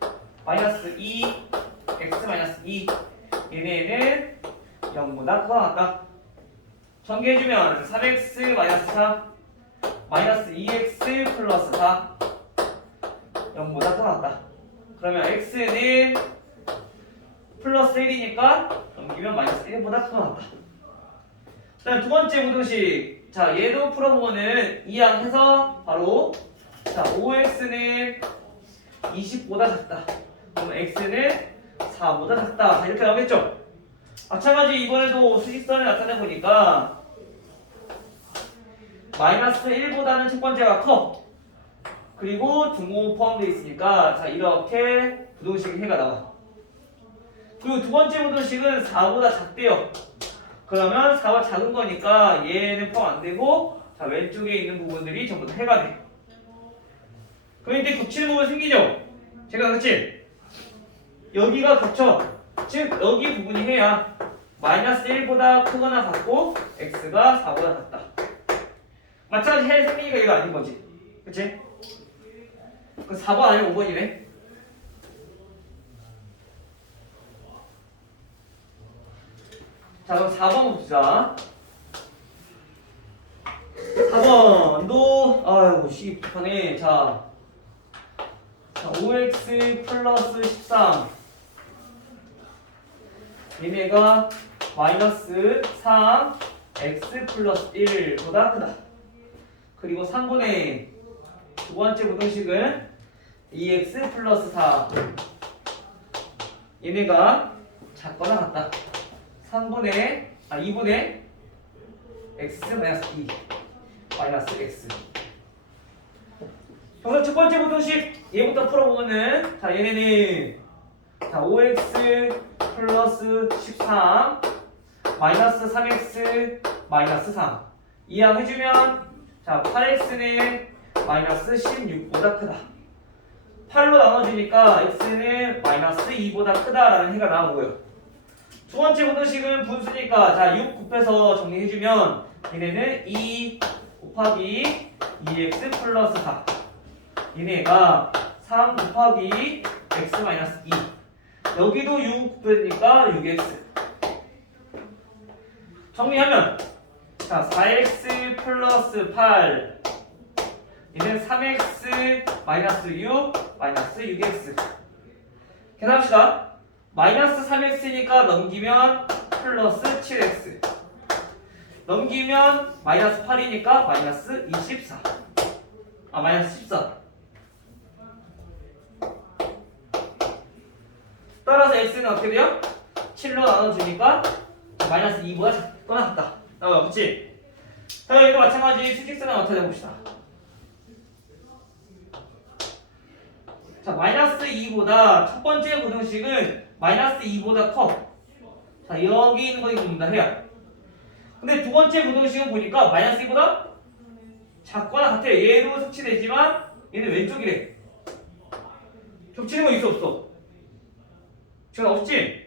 마이너스 2 x 마이너스 2 얘네는 0보다 크거나 같다. 전개해주면 3x 마이너스 4 마이너스 2x 플러스 4 0보다 크거나 같다. 그러면 x는 플러스 1이니까 넘기면 마이너스 1보다 크거나 같다. 그 다음 두 번째 부등식. 자, 얘도 풀어보면은 이항해서 바로 자 5x는 20보다 작다. 그러면 x는 4보다 작다. 자, 이렇게 나오겠죠? 마찬가지 이번에도 수직선을 나타내보니까 마이너스 1보다는 첫 번째가 커. 그리고 등호 포함되어 있으니까 자 이렇게 부등식의 해가 나와. 그리고 두 번째 부등식은 4보다 작대요. 그러면 4가 작은 거니까 얘는 포함 안 되고 자 왼쪽에 있는 부분들이 전부 다 해가 돼. 그럼 이제 겹치는 부분 생기죠? 제가 그랬지? 여기가 겹쳐. 즉 여기 부분이 해야 마이너스 1보다 크거나 같고 x가 4보다 같다. 마찬가지 해 생기니까 이거 아닌 거지. 그치? 그 4번 아니면 5번이네. 자, 그럼 4번 봅시다. 4번도 아이고 씨 급하네. 자 5x 플러스 13 얘네가 마이너스 3 x 플러스 1보다 크다. 그리고 3분의 두 번째 부등식은 2x 플러스 4 얘네가 작거나 같다. 2분의 x 마이너스 2 마이너스 x. 그래서 첫 번째 부등식 얘부터 풀어보면은 자 얘네는 자 5x 플러스 13 마이너스 3x 마이너스 3 이항해주면 자 8x는 마이너스 16보다 크다. 8로 나눠지니까 x는 마이너스 2보다 크다라는 해가 나오고요. 두 번째 부등식은 분수니까 자 6 곱해서 정리해주면 얘네는 2 곱하기 2x 플러스 4 얘네가 3 곱하기 x 마이너스 2 여기도 6 곱해지니까 6x 정리하면 자 4x 플러스 8 얘는 3x 마이너스 6 마이너스 6x 계산합시다. 마이너스 3x니까 넘기면 플러스 7x 넘기면 마이너스 8이니까 마이너스 24. 마이너스 14. 따라서 x는 어떻게 돼요? 7로 나눠주니까 마이너스 2보다 작거나 같다. 나와, 그치? 자, 여기도 마찬가지 수직선을 나타내봅시다. 자, 마이너스 2보다 첫 번째 부등식은 마이너스 2보다 커. 자, 여기 있는 거 입는다 해요. 근데 두 번째 부등식은 보니까 마이너스 2보다 작거나 같아. 얘도 색칠되지만 얘는 왼쪽이래. 겹치는 거 있어 없어? 지금 없지?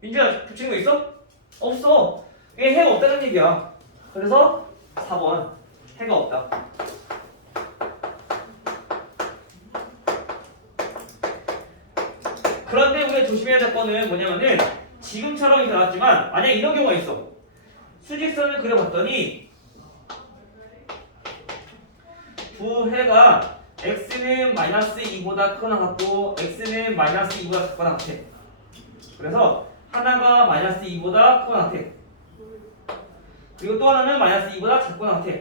민주야, 겹치는 거 있어? 없어. 이게 해가 없다는 얘기야. 그래서 4번 해가 없다. 그런데 우리가 조심해야 될 거는 뭐냐면은 지금처럼 이렇게 나왔지만 만약에 이런 경우가 있어. 수직선을 그려봤더니 두 해가 x는 마이너스 2보다 크거나 같고 x는 마이너스 2보다 작거나 같아. 그래서 하나가 마이너스 2보다 크거나 같아. 그리고 또 하나는 마이너스 2보다 작거나 같아.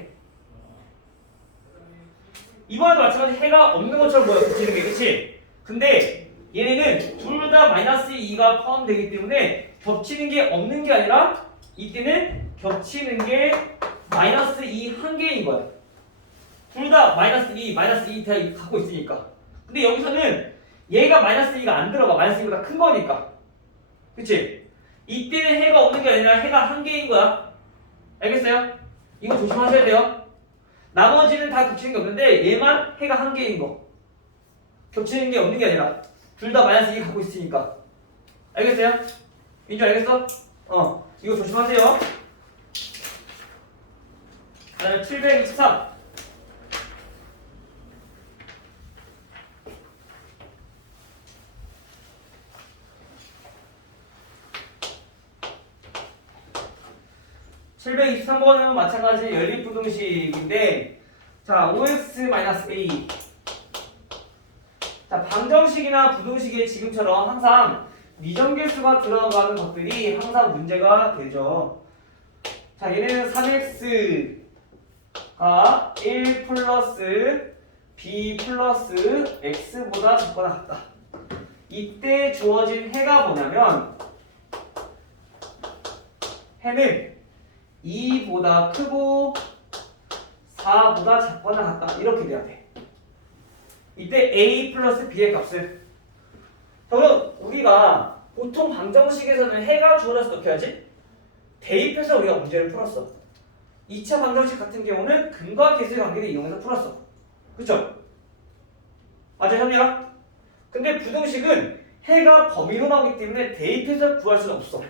이번에도 마찬가지 해가 없는 것처럼 보여, 붙이는 게, 그치? 근데 얘네는 둘 다 마이너스 2가 포함되기 때문에 겹치는 게 없는 게 아니라 이때는 겹치는 게 마이너스 2 한 개인 거야. 둘 다 마이너스 2 다 갖고 있으니까. 근데 여기서는 얘가 마이너스 2가 안 들어가. 마이너스 2보다 큰 거니까. 그치? 이때는 해가 없는 게 아니라 해가 한 개인 거야. 알겠어요? 이거 조심하셔야 돼요. 나머지는 다 겹치는 게 없는데 얘만 해가 한 개인 거. 겹치는 게 없는 게 아니라 둘 다 마이너스 2 갖고 있으니까. 알겠어요? 민주 알겠어? 이거 조심하세요. 그 다음에 723. (723번은) 마찬가지 연립부등식인데, 자, OX-A. 자, 방정식이나 부등식에 지금처럼 항상 미정계수가 들어가는 것들이 항상 문제가 되죠. 자, 얘는 3x가 1 플러스 b 플러스 x보다 작거나 같다. 이때 주어진 해가 뭐냐면 해는 2보다 크고 4보다 작거나 같다. 이렇게 돼야 돼. 이때 a 플러스 b의 값을. 그럼 우리가 보통 방정식에서는 해가 주어져서 어떻게 하지? 대입해서 우리가 문제를 풀었어. 2차 방정식 같은 경우는 근과 계수의 관계를 이용해서 풀었어. 그쵸? 맞아, 현이야? 근데 부등식은 해가 범위로 나오기 때문에 대입해서 구할 수는 없어.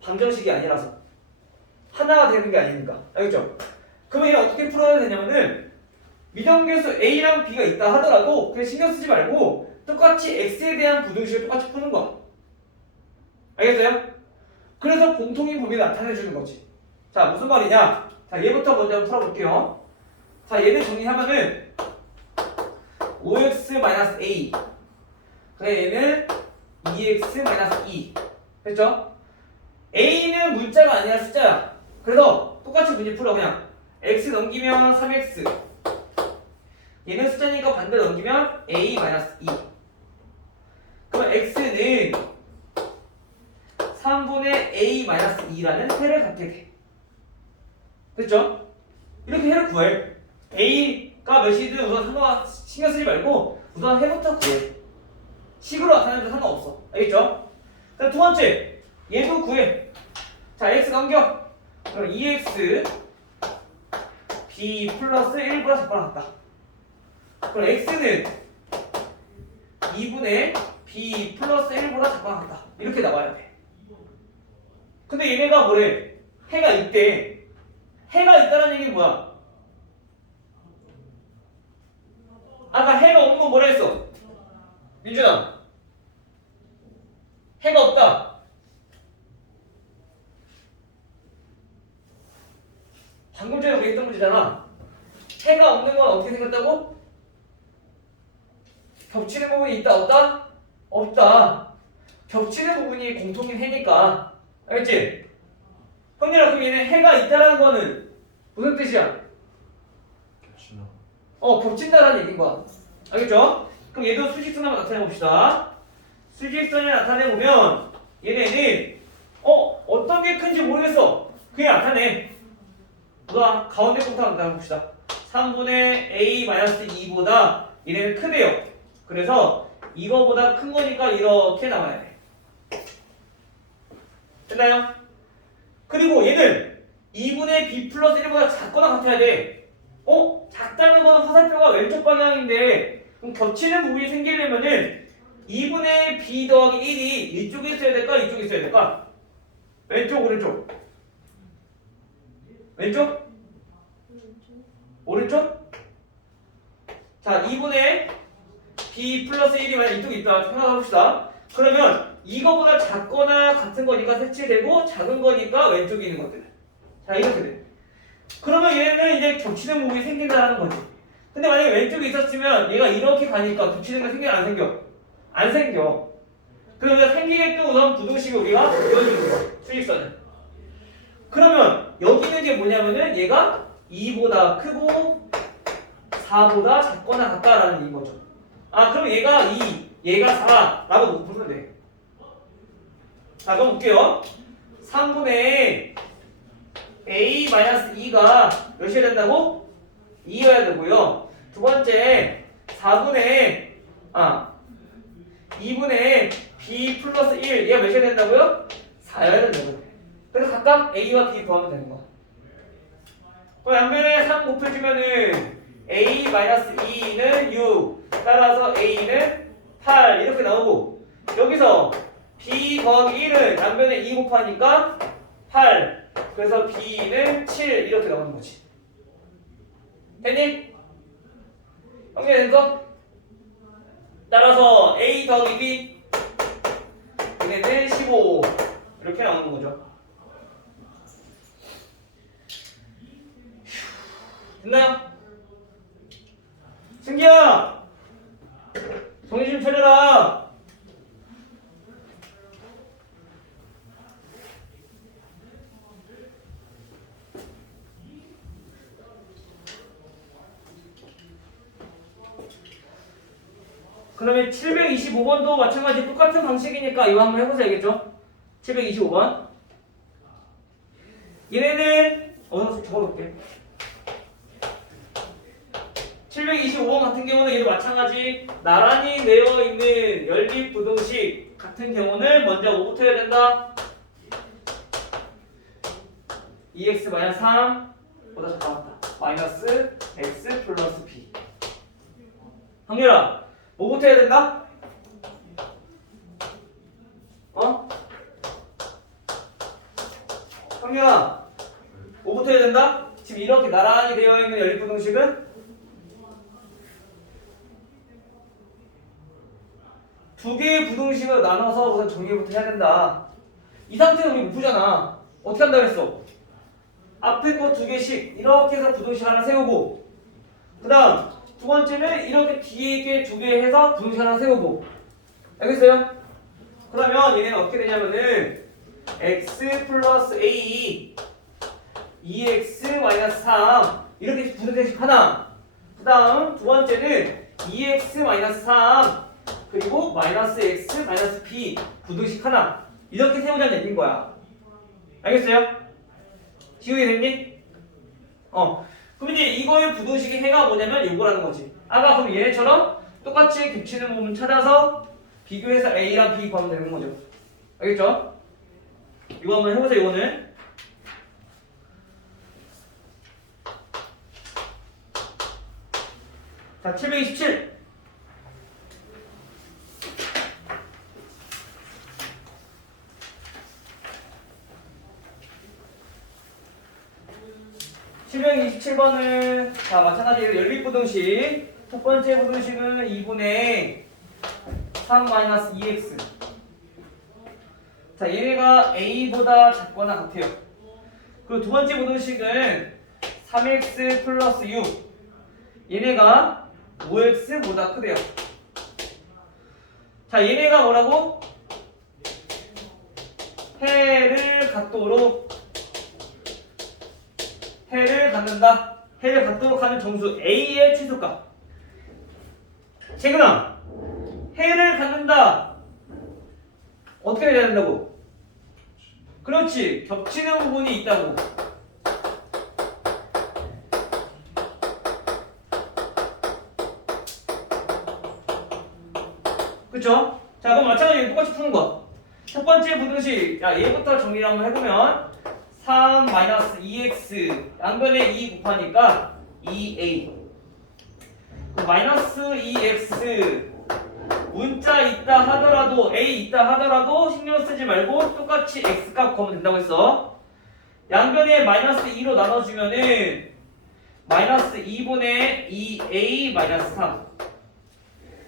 방정식이 아니라서. 하나가 되는 게 아니니까. 알겠죠? 그러면 얘 어떻게 풀어야 되냐면은 미정계수 a랑 b가 있다 하더라도 그냥 신경 쓰지 말고 똑같이 x에 대한 부등식을 똑같이 푸는 거야. 알겠어요? 그래서 공통인 범위를 나타내주는 거지. 자, 무슨 말이냐? 자, 얘부터 먼저 한번 풀어볼게요. 자, 얘를 정리하면은 5x-a. 그래, 얘는 2x-2. 됐죠? a는 문자가 아니라 숫자야. 그래서 똑같이 문제 풀어. 그냥 x 넘기면 3x. 얘는 숫자니까 반대로 넘기면 a-2. 그럼 x는 3분의 a-2라는 해를 갖게 돼. 됐죠? 이렇게 해를 구해. a가 몇이든 우선 신경 쓰지 말고 우선 해부터 구해. 식으로 나타내도 상관없어. 알겠죠? 자, 두 번째, 얘도 구해. 자, x 넘겨. 그럼 2x b 플러스 1보다 작거나 같다. 그럼 x는 2분의 b 플러스 1보다 작거나 같다. 이렇게 나와야 돼. 근데 얘네가 뭐래? 해가 있대. 해가 있다는 얘기는 뭐야? 아까 해가 없는 건 뭐라 했어? 민준아, 해가 없다. 방금 전에 우리 했던 문제잖아. 해가 없는 건 어떻게 생겼다고? 겹치는 부분이 있다 없다? 없다. 겹치는 부분이 공통인 해니까. 알겠지? 형님아, 그럼 얘는 해가 있다라는 거는 무슨 뜻이야? 겹친다라는 얘기인 거야. 알겠죠? 그럼 얘도 수직선 한번 나타내 봅시다. 수직선을 나타내 보면 얘네는 어떤 게 큰지 모르겠어. 그게 나타내. 보다 가운데 부터 나타내 봅시다. 3분의 a-2보다 얘네는 크대요. 그래서 이거보다 큰 거니까 이렇게 나와야 돼. 됐나요? 그리고 얘는 2분의 b 플러스 1보다 작거나 같아야 돼. 작다는 건 화살표가 왼쪽 방향인데 그럼 겹치는 부분이 생기려면은 2분의 b 더하기 1이 이쪽에 있어야 될까? 이쪽에 있어야 될까? 왼쪽, 오른쪽? 왼쪽? 오른쪽? 자, 2분의 b 플러스 1이 만약 이쪽에 있다 생각해봅시다. 그러면 이거보다 작거나 같은 거니까 색칠되고 작은 거니까 왼쪽에 있는 것들. 자, 이렇게 돼. 그러면 얘는 이제 겹치는 부분이 생긴다는 거지. 근데 만약에 왼쪽에 있었으면 얘가 이렇게 가니까 겹치는 게 생겨 안 생겨? 안 생겨. 그러면 생기게끔 우선 부등식을 우리가 그려주는 거야. 수직선을. 그러면 여기 있는 게 뭐냐면은 얘가 2보다 크고 4보다 작거나 같다라는 얘기인 거죠. 그럼 얘가 2, 얘가 4라고 부르면 돼. 자, 그럼 볼게요. 3분의 a-2가 몇이 된다고? 2여야 되고요. 두 번째 2분의 b 플러스 1 얘가 몇이 된다고요? 4여야 된다고요. 그래서 각각 a와 b 구하면 되는 거야. 그럼 양변에 3 곱해주면은 a-2는 6 따라서 a는 8 이렇게 나오고 여기서 b 더하기 1은 양변에 2 곱하니까 8 그래서 b는 7 이렇게 나오는 거지. 됐니? 형제 됐어? 따라서 a 더하기 b 얘는 15 이렇게 나오는 거죠. 됐나요? 승기야! 정신 좀 차려라! 그러면 725번도 마찬가지 똑같은 방식이니까 이거 한번 해보세요. 알겠죠? 725번 얘네는 적어놓을게. 725번 같은 경우는 얘도 마찬가지 나란히 되어 있는 연립 부등식 같은 경우는 먼저 뭐부터 해야 된다? 2x-3보다 작다. 마이너스 x 플러스 b. 형렬아 뭐부터 해야 된다? 형렬아 뭐부터 해야 된다? 지금 이렇게 나란히 되어 있는 연립 부등식은 두 개의 부등식을 나눠서 우선 정리부터 해야 된다. 이 상태는 우리 못 푸잖아. 어떻게 한다 그랬어? 앞에 거 두 개씩 이렇게 해서 부등식 하나 세우고 그 다음 두 번째는 이렇게 뒤에 게 두 개 해서 부등식 하나 세우고 알겠어요? 그러면 얘네는 어떻게 되냐면은 x 플러스 a 2x-3 이렇게 부등식 하나 그 다음 두 번째는 2x-3 그리고 마이너스 x 마이너스 b 부등식 하나 이렇게 세우자는 얘기인 거야. 알겠어요? 지우개 됐니? 그럼 이제 이거의 부등식의 해가 뭐냐면 이거라는 거지. 아까 그럼 얘네처럼 똑같이 겹치는 부분 찾아서 비교해서 a랑 b 구하면 되는 거죠. 알겠죠? 이거 한번 해보세요. 이거는 자 727 727번은 자 마찬가지로 연립부등식 첫 번째 부등식은 2분의 3-2x 자 얘네가 a보다 작거나 같아요. 그리고 두 번째 부등식은 3x 플러스 6 얘네가 5x보다 크대요. 자 얘네가 뭐라고? 해를 각도로 해를 갖는다. 해를 갖도록 하는 정수 A의 최소값. 재근아, 해를 갖는다. 어떻게 해야 된다고? 그렇지. 겹치는 부분이 있다고. 그쵸? 자, 그럼 마찬가지로 똑같이 푸는 거야. 첫 번째 부등식, 야, 얘부터 정리를 한번 해보면 3-2x 양변에 2 곱하니까 2a 마이너스 2x 문자 있다 하더라도 a 있다 하더라도 신경 쓰지 말고 똑같이 x값 구하면 된다고 했어. 양변에 마이너스 2로 나눠주면은 마이너스 2분의 2a 마이너스 3.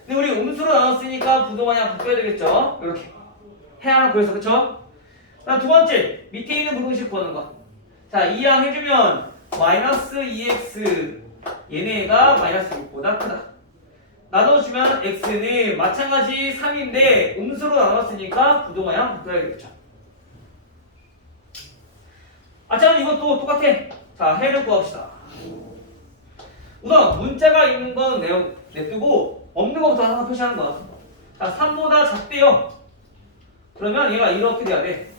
근데 우리 음수로 나눴으니까 부동항량 바꿔야 되겠죠? 이렇게 해야 구해서 그쵸? 자, 두 번째 밑에 있는 부등식 구하는 거. 자, 이항 해주면 마이너스 2x 얘네가 마이너스 6보다 크다. 나눠주면 x는 마찬가지 3인데 음수로 나눴으니까 부동항량 바꿔야 되겠죠? 자, 이것도 똑같아. 자, 해를 구합시다. 우선 문자가 있는 건 냅두고 없는 것부터 하나 표시하는 거야. 자, 3보다 작대요. 그러면 얘가 이렇게 돼야 돼.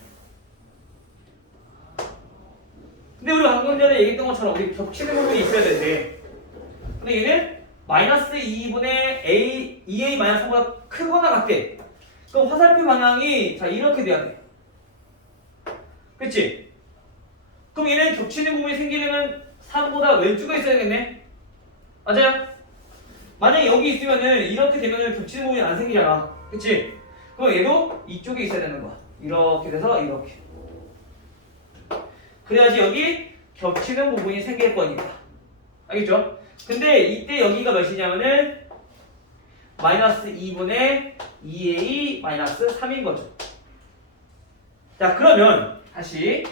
근데 우리 방금 전에 얘기했던 것처럼 우리 겹치는 부분이 있어야 되는데, 근데 얘는 마이너스 2분의 a 2a 마이너스 3보다 크거나 같대. 그럼 화살표 방향이 자 이렇게 돼야 돼. 그치? 그럼 얘는 겹치는 부분이 생기려면 3보다 왼쪽에 있어야겠네. 맞아요? 만약에 여기 있으면은 이렇게 되면은 겹치는 부분이 안 생기잖아. 그치? 그럼 얘도 이쪽에 있어야 되는 거야. 이렇게 돼서 이렇게. 그래야지 여기 겹치는 부분이 생길 거니까. 알겠죠? 근데 이때 여기가 몇이냐면은 마이너스 2분의 2a 마이너스 3인 거죠. 자, 그러면 다시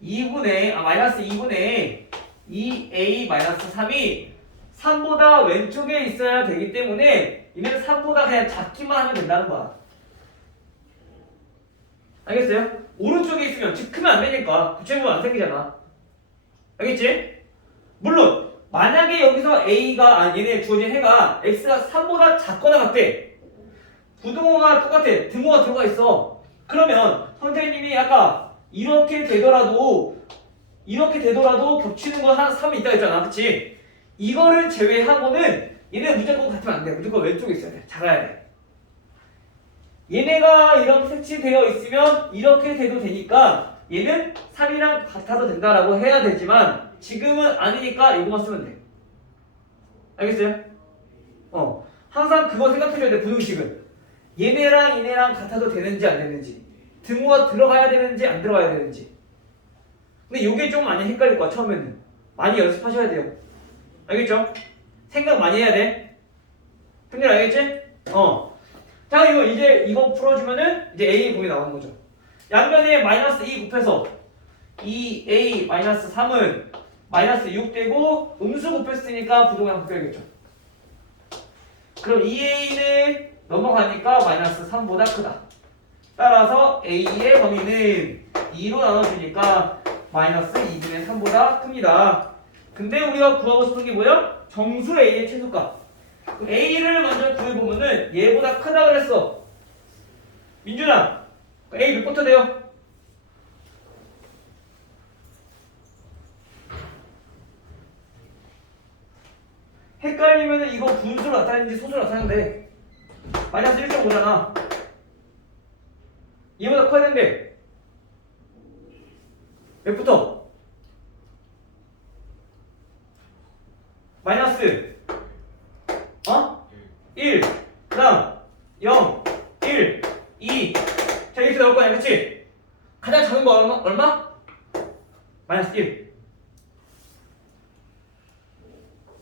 마이너스 2분의 2a 마이너스 3이 3보다 왼쪽에 있어야 되기 때문에 얘는 3보다 그냥 작기만 하면 된다는 거야. 알겠어요? 오른쪽에 있으면 즉 크면 안 되니까 부채부분 안 생기잖아. 알겠지? 물론 만약에 여기서 a가 얘네 주어진 해가 x가 3보다 작거나 같대. 부등호가 똑같아. 등호가 들어가 있어. 그러면 선생님이 아까 이렇게 되더라도 겹치는 거 한 3이 있다 했잖아. 그치? 이거를 제외하고는 얘네 무조건 같으면 안 돼. 무조건 왼쪽에 있어야 돼. 작아야 돼. 얘네가 이렇게 색칠되어 있으면 이렇게 돼도 되니까 얘는 3이랑 같아도 된다라고 해야 되지만 지금은 아니니까 이거만 쓰면 돼. 알겠어요? 항상 그거 생각해줘야 돼. 부등식은 얘네랑 같아도 되는지 안 되는지, 등호가 들어가야 되는지 안 들어가야 되는지. 근데 이게 좀 많이 헷갈릴 거야. 처음에는 많이 연습하셔야 돼요. 알겠죠? 생각 많이 해야 돼. 등들 알겠지? 자, 이거 풀어주면은 이제 A의 곱이 나오는 거죠. 양변에 마이너스 2 곱해서 2A 마이너스 3은 마이너스 6 되고 음수 곱했으니까 부동항 바뀌어야겠죠. 그럼 2A는 넘어가니까 마이너스 3보다 크다. 따라서 A의 범위는 2로 나눠주니까 마이너스 2분의 3보다 큽니다. 근데 우리가 구하고 싶은 게 뭐야? 정수 A의 최소값. A를 먼저 구해보면은 얘보다 크다 그랬어. 민준아, A 몇부터 돼요? 헷갈리면은 이거 분수로 나타내는지 소수로 나타내는데 마이너스 1.5잖아. 얘보다 커야 되는데 몇부터? 마이너스 1, 그 다음 0, 1, 2. 자, 이렇게 나올 거 아니야, 그치? 가장 작은 거 얼마? 마이너스 1.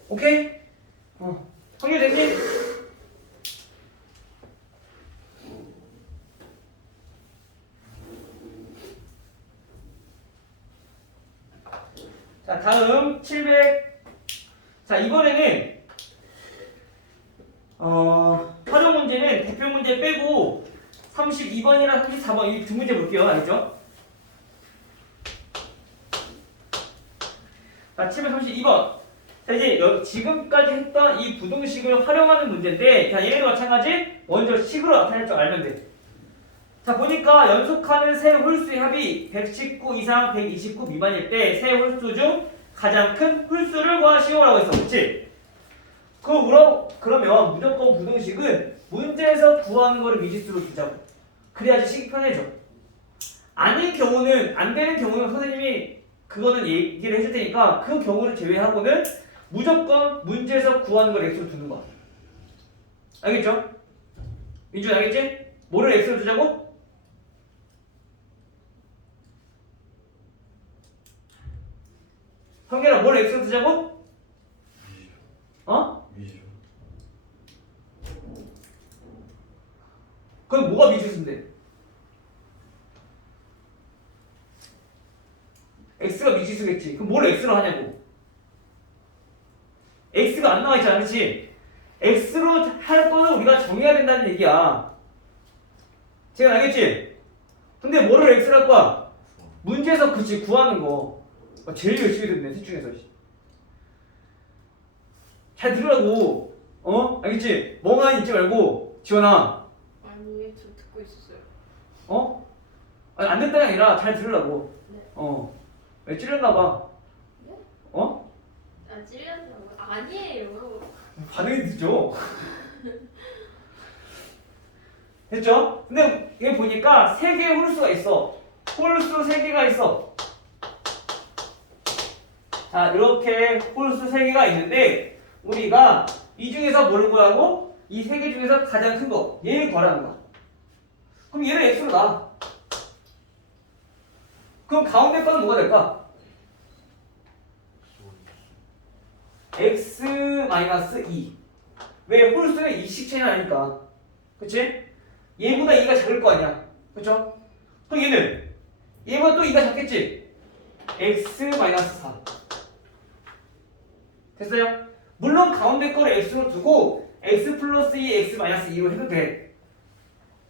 오케이? 확률 됐니? 자, 다음 700. 자, 이번에는 활용 문제는 대표 문제 빼고 32번이랑 34번 이 두 문제 볼게요. 알겠죠? 자, 732번. 자, 이제 지금까지 했던 이 부등식을 활용하는 문제인데, 자, 얘네도 마찬가지. 먼저 식으로 나타낼 줄 알면 돼. 자, 보니까 연속하는 세 홀수의 합이 119 이상 129 미만일 때 세 홀수 중 가장 큰 홀수를 구하시오라고 했어. 그치? 그러면 무조건 부등식은 문제에서 구하는 거를 미지수로 주자고. 그래야지 식이 편해져. 아닌 경우는, 안 되는 경우는 선생님이 그거는 얘기를 해줄 테니까 그 경우를 제외하고는 무조건 문제에서 구하는 걸 x로 두는 거야. 알겠죠? 민준 알겠지? 뭐를 x로 두자고? 형계라 뭘 x로 두자고? 어? 미지수. 그럼 뭐가 미지수인데? x가 미지수겠지. 그럼 뭘 x로 하냐고? x가 안 나와 있잖아, 그렇지? x로 할 거는 우리가 정해야 된다는 얘기야. 제가 알겠지? 근데 뭐를 x로 할 거야? 문제에서 그치 구하는 거. 제일 열심히 듣네, 셋 중에서. 잘 들으라고. 어? 알겠지? 멍하니 있지 말고 지원아. 아니, 저 듣고 있었어요. 어? 아니, 안 됐다가 아니라 잘 들으라고. 네. 어. 왜 찔렸나 봐. 네? 어? 아, 찔렸다고요? 아니에요. 반응이 늦죠. 됐죠? 근데 이게 보니까 세 개의 홀수가 있어. 홀수 세 개가 있어. 자, 이렇게 홀수 세 개가 있는데 우리가 이 중에서 뭘 구하고 이 세 개 중에서 가장 큰 거 얘를 구하라는 거야. 그럼 얘를 x로 놔. 그럼 가운데 거는 뭐가 될까? x-2. 왜? 홀수는 2씩 차이 나니까. 그치? 얘보다 2가 작을 거 아니야. 그쵸? 그럼 얘는? 얘보다 또 2가 작겠지? x-4. 됐어요? 물론 가운데 거를 x로 두고 x 플러스 2, x 마이너스 2로 해도 돼.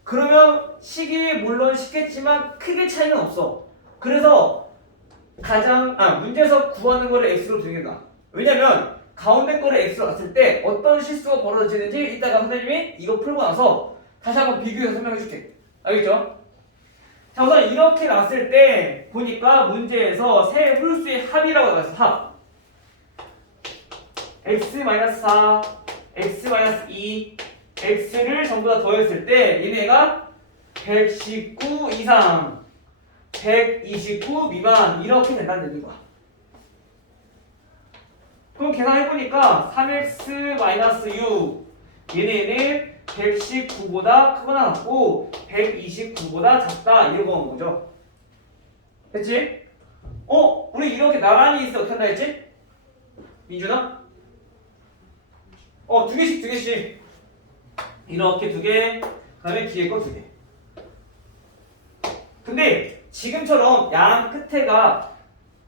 그러면 식이 물론 쉽겠지만 크게 차이는 없어. 그래서 문제에서 구하는 거를 x로 두는 게 나아. 왜냐면 가운데 거를 x로 놨을 때 어떤 실수가 벌어지는지 이따가 선생님이 이거 풀고 나서 다시 한번 비교해서 설명해 줄게. 알겠죠? 자, 우선 이렇게 놨을 때 보니까 문제에서 세 홀수의 합이라고 나왔어. 합. x-4, x-2, x를 전부 다 더했을 때 얘네가 119 이상 129 미만 이렇게 된다는 얘기인 거야. 그럼 계산해보니까 3x-6 얘네는 119보다 크거나 같고 129보다 작다 이런 거 온 거죠. 됐지? 우리 이렇게 나란히 있어 어떻게 한다 했지? 민준아? 두 개씩 이렇게 두 개, 그 다음에 뒤에 거 두 개. 근데 지금처럼 양 끝에가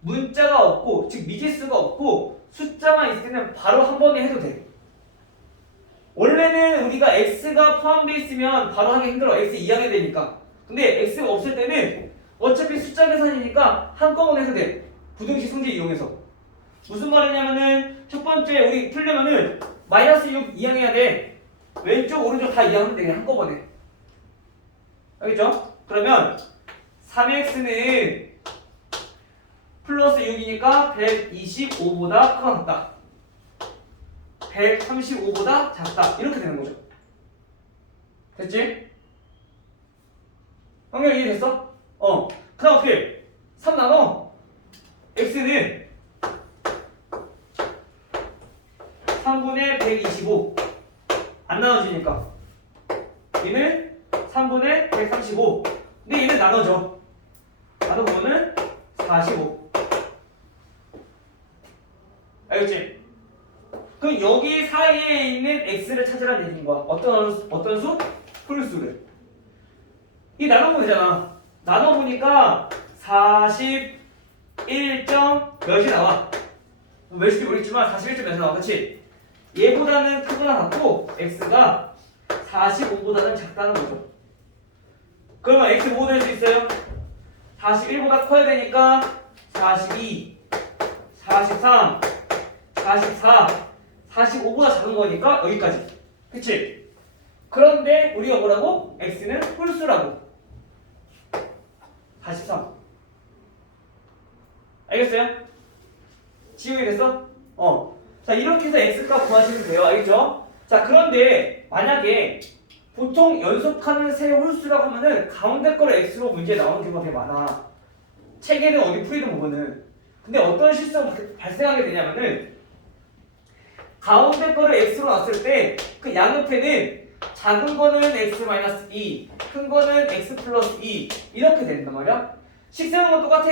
문자가 없고 즉 미지수가 없고 숫자만 있을 때는 바로 한 번에 해도 돼. 원래는 우리가 x가 포함되어 있으면 바로 하기 힘들어. x 이항해야 되니까. 근데 x가 없을 때는 어차피 숫자 계산이니까 한꺼번에 해도 돼. 부등식 성질 이용해서. 무슨 말이냐면은 첫 번째 우리 풀려면은 마이너스 6 이항해야 돼. 왼쪽 오른쪽 다 이항하면 돼. 그냥 한꺼번에. 알겠죠? 그러면 3x는 플러스 6이니까 125보다 크거나 같다. 135보다 작다. 이렇게 되는 거죠. 됐지? 확률 이해됐어? 그 다음 어떻게? 3 나눠. x는 3분의 125. 안 나눠지니까. 얘는 3분의 135. 근데 얘는 나눠져. 나눠보면은 45. 알겠지? 그럼 여기 사이에 있는 x를 찾으라는 얘기인 거야. 어떤 수? 홀수를. 이 나눠보면 되잖아. 나눠보니까 41점 몇이 나와. 몇인지 모르겠지만 41점 몇이 나와. 그치? 얘보다는 크거나 같고 x가 45보다는 작다는 거죠. 그러면 x 뭐 될 수 있어요? 41보다 커야 되니까 42, 43, 44, 45보다 작은 거니까 여기까지. 그치? 그런데 우리가 뭐라고? x는 홀수라고. 43. 알겠어요? 지우게 됐어? 자, 이렇게 해서 x값 구하시면 돼요. 알겠죠? 자, 그런데 만약에 보통 연속하는 세 홀수라고 하면은 가운데 거를 x로 문제에 나오는 경우가 되게 많아. 책에는 어디 풀이도 보면은. 근데 어떤 실수가 발생하게 되냐면은 가운데 거를 x로 놨을 때 그 양옆에는 작은 거는 x-2, 큰 거는 x 플러스 2 이렇게 된단 말이야. 식세우는 건 똑같아.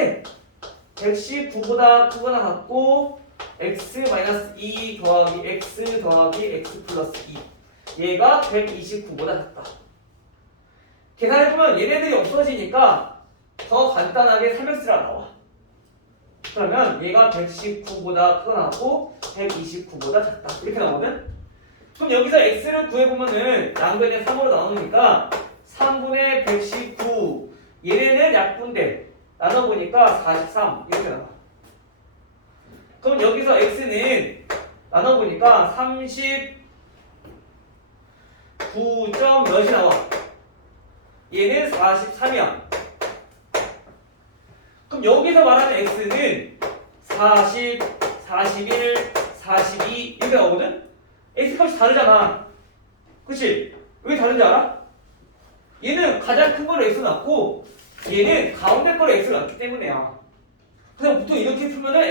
119보다 크거나 같고 x-2 더하기 x 더하기 x 플러스 2 얘가 129보다 작다. 계산해보면 얘네들이 없어지니까 더 간단하게 3x가 나와. 그러면 얘가 119보다 크거나 같고 129보다 작다. 이렇게 나오거든? 그럼 여기서 x를 구해보면은 양변에 3으로 나오니까 3분의 119 얘네는 약분대 나눠보니까 43 이렇게 나와. 그럼 여기서 x는 나눠보니까 39. 몇이 나와? 얘는 43이야. 그럼 여기서 말하는 x는 40, 41, 42 이렇게 나오거든? x값이 다르잖아. 그치? 왜 다른지 알아? 얘는 가장 큰 거를 x로 놨고 얘는 가운데 거를 x로 놨기 때문에야. 그래서 보통 이렇게 풀면은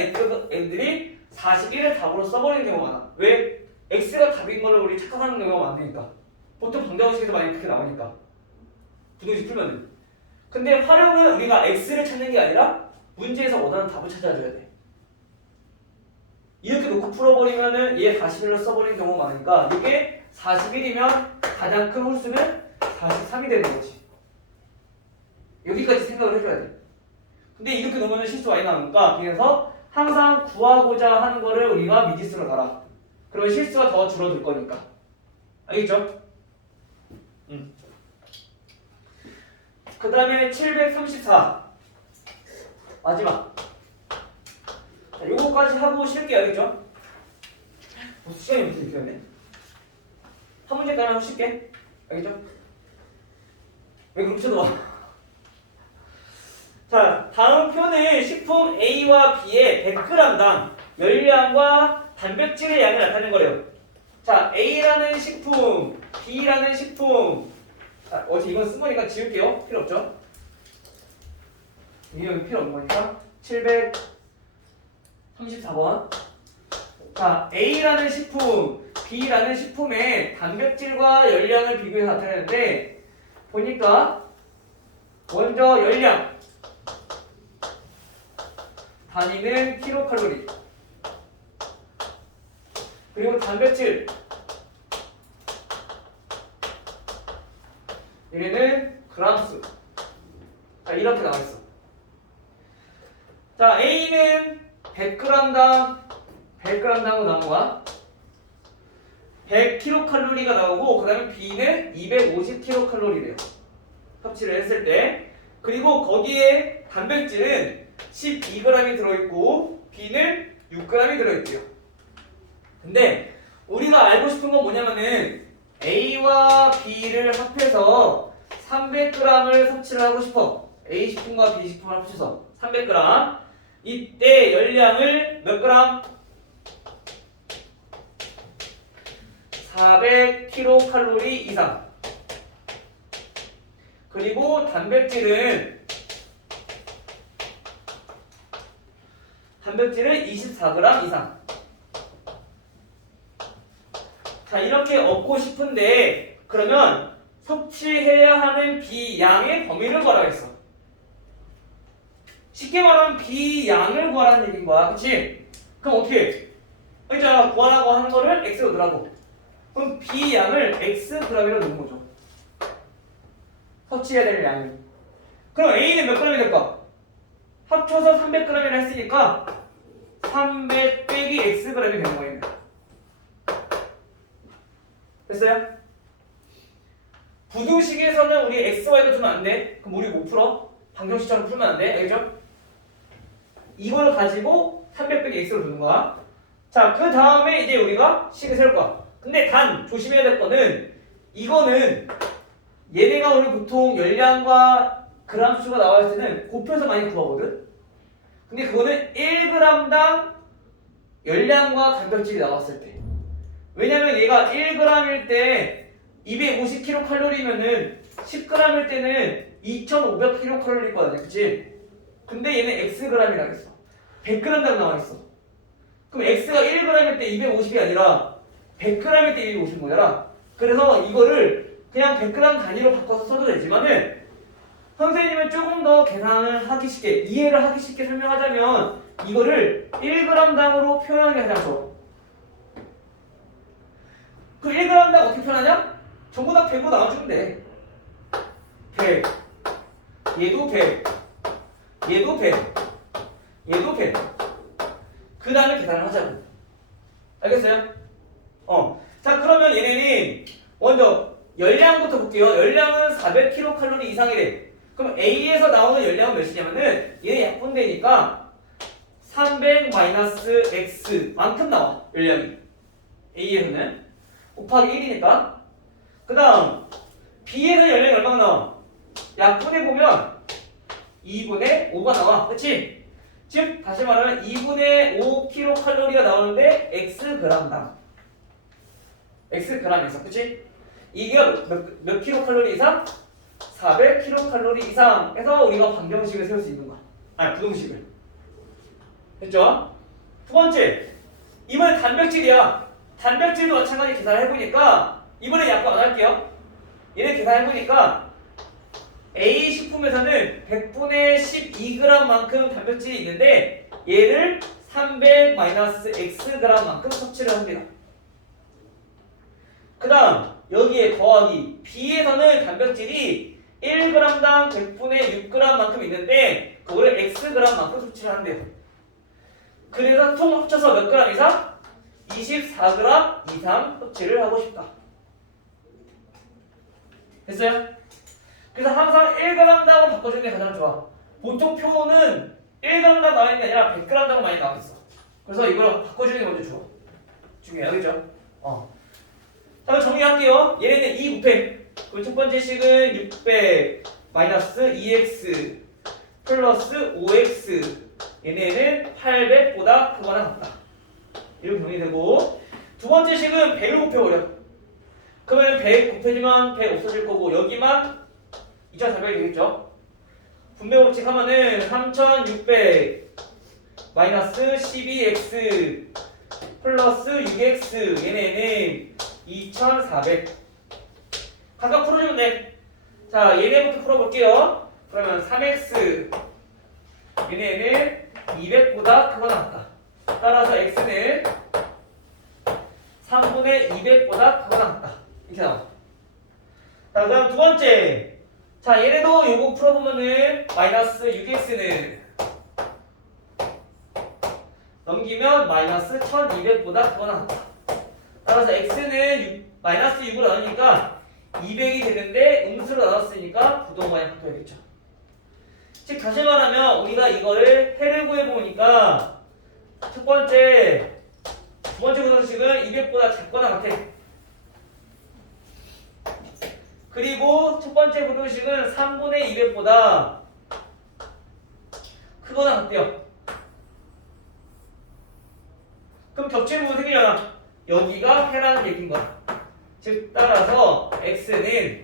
애들이 41을 답으로 써버리는 경우가 많아. 왜? x가 답인 거를 우리 착각하는 경우가 많으니까. 보통 방정식에서 많이 그렇게 나오니까. 부동식 풀면은. 근데 활용은 우리가 x를 찾는 게 아니라 문제에서 원하는 답을 찾아줘야 돼. 이렇게 놓고 풀어버리면은 얘 41로 써버리는 경우가 많으니까 이게 41이면 가장 큰 홀수는 43이 되는 거지. 여기까지 생각을 해줘야 돼. 근데 이렇게 놓으면 실수 많이 나오니까 그래서 항상 구하고자 하는 거를 우리가 미지수로 놔라. 그러면 실수가 더 줄어들 거니까. 알겠죠? 그 다음에 734 마지막. 자, 요거까지 하고 쉴게요. 알겠죠? 시간이 무슨 이렇게 됐네. 한 문제까지 하고 쉴게. 알겠죠? 왜 그렇게 쳐다봐? 자, 다음 표는 식품 A와 B의 100g당 열량과 단백질의 양을 나타내는 거래요. 자, A라는 식품, B라는 식품. 자, 어제 이건 쓴 거니까 지울게요. 필요 없죠? 이건 필요 없는 거니까. 734번. 자, A라는 식품, B라는 식품의 단백질과 열량을 비교해서 나타내는데 보니까 먼저 열량 단위는 킬로칼로리 그리고 단백질 얘는 그람수. 자, 이렇게 나와있어. 자, A는 100g당으로 나온 거야. 100kcal가 나오고 그 다음에 B는 250kcal래요. 합치를 했을 때. 그리고 거기에 단백질은 12g이 들어있고 B는 6g이 들어있대요. 근데 우리가 알고 싶은 건 뭐냐면은 A와 B를 합해서 300g을 섭취를 하고 싶어. A 식품과 B 식품을 합쳐서 300g. 이때 열량을 몇 그램? 400kcal 이상. 그리고 단백질은 24g 이상. 자, 이렇게 얻고 싶은데 그러면 섭취해야 하는 비양의 범위를 구하라겠어. 쉽게 말하면 비양을 구하라는 얘기인 거야. 그치? 그럼 어떻게 해? 자, 구하라고 하는 거를 x로 넣으라고. 그럼 비양을 xg이라고 넣는 거죠. 섭취해야 될 양이. 그럼 A는 몇 g이 될까? 합쳐서 300g이라 했으니까 300 빼기 xg이 되는 거예요. 됐어요? 부등식에서는 우리 xy도 주면 안 돼. 그럼 우리 못 풀어? 방정식처럼 풀면 안 돼. 알겠죠? 이걸 가지고 300 빼기 x로 두는 거야. 자, 그 다음에 이제 우리가 식을 세울 거야. 근데 단 조심해야 될 거는 이거는 얘네가 오늘 보통 열량과 그람 수가 나왔을 때는 곱해서 많이 구하거든. 근데 그거는 1g당 열량과 단백질이 나왔을 때. 왜냐면 얘가 1g일 때 250kcal면은 10g일 때는 2500kcal거든. 그치? 근데 얘는 xg이라 했어. 100g당 나와있어. 그럼 x가 1g일 때 250이 아니라 100g일 때 250인 거잖아. 그래서 이거를 그냥 100g 단위로 바꿔서 써도 되지만은 선생님은 조금 더 계산을 하기 쉽게, 이해를 하기 쉽게 설명하자면 이거를 1g당으로 표현하는 게 가장 좋아. 그 1g당 어떻게 표현하냐? 전부 다 100으로 나눠주면 돼. 100, 얘도 100, 얘도 100, 얘도 100. 그 다음에 계산을 하자고. 알겠어요? 자, 그러면 얘네는 먼저 열량부터 볼게요. 열량은 400kcal 이상이래. 그럼 A에서 나오는 열량은 몇이냐면은 얘 약분되니까 300-x 만큼 나와. 열량이. A에서는 곱하기 1이니까. 그 다음 B에서 열량이 얼마나 나와? 약분해보면 2분의 5가 나와. 그치? 즉 다시 말하면 2분의 5kcal가 나오는데 xg당. xg에서. 그치? 이게 몇 킬로칼로리 이상? 400kcal 이상 해서 우리가 방정식을 세울 수 있는 거야. 아니, 부등식을. 됐죠? 두 번째, 이번에 단백질이야. 단백질도 마찬가지 계산을 해보니까 이번에 약분 안 할게요. 얘네 계산해보니까 A 식품에서는 100분의 12g만큼 단백질이 있는데 얘를 300-xg만큼 섭취를 합니다. 그 다음 여기에 더하기 B에서는 단백질이 1g당 100분의 6g만큼 있는데 그거를 xg만큼 섭취를 한대요. 그래서 총 합쳐서 몇 g 이상? 24g 이상 섭취를 하고 싶다. 됐어요? 그래서 항상 1g당으로 바꿔주는 게 가장 좋아. 보통 표는 1g당 나와 있는 게 아니라 100g당 많이 나와 있어. 그래서 이걸 바꿔주는 게 먼저 좋아. 중요해요, 그죠? 자, 그럼 정리할게요. 얘네는 2 곱해. 그럼 첫 번째 식은 600 마이너스 2x 플러스 5x. 얘네는 800보다 크거나 같다. 이렇게 정리되고, 두 번째 식은 100을 곱해버려. 그러면 100 곱해지면 100 없어질 거고 여기만 2400이 되겠죠. 분배 법칙하면은 3600 마이너스 12x 플러스 6x. 얘네는 2400. 각각 풀어주면 돼. 자, 얘네부터 풀어볼게요. 그러면 3x. 얘네는 200보다 크거나 같다. 따라서 x는 3분의 200보다 크거나 같다. 이렇게 나와. 자, 그다음 두 번째. 자, 얘네도 요거 풀어보면은 마이너스 6x는 넘기면 마이너스 1200보다 크거나 같다. 따라서 x는 마이너스 6으로 나누니까 200이 되는데 음수로 나눴으니까 부동반에 바꿔야겠죠. 즉 다시 말하면 우리가 이거를 해를 구해보니까 첫 번째, 두 번째 부등식은 200보다 작거나 같아. 그리고 첫 번째 부등식은 3분의 200보다 크거나 같대요. 그럼 겹치는 부분 생기잖아. 여기가 해라는 얘기인 거야. 즉 따라서 x는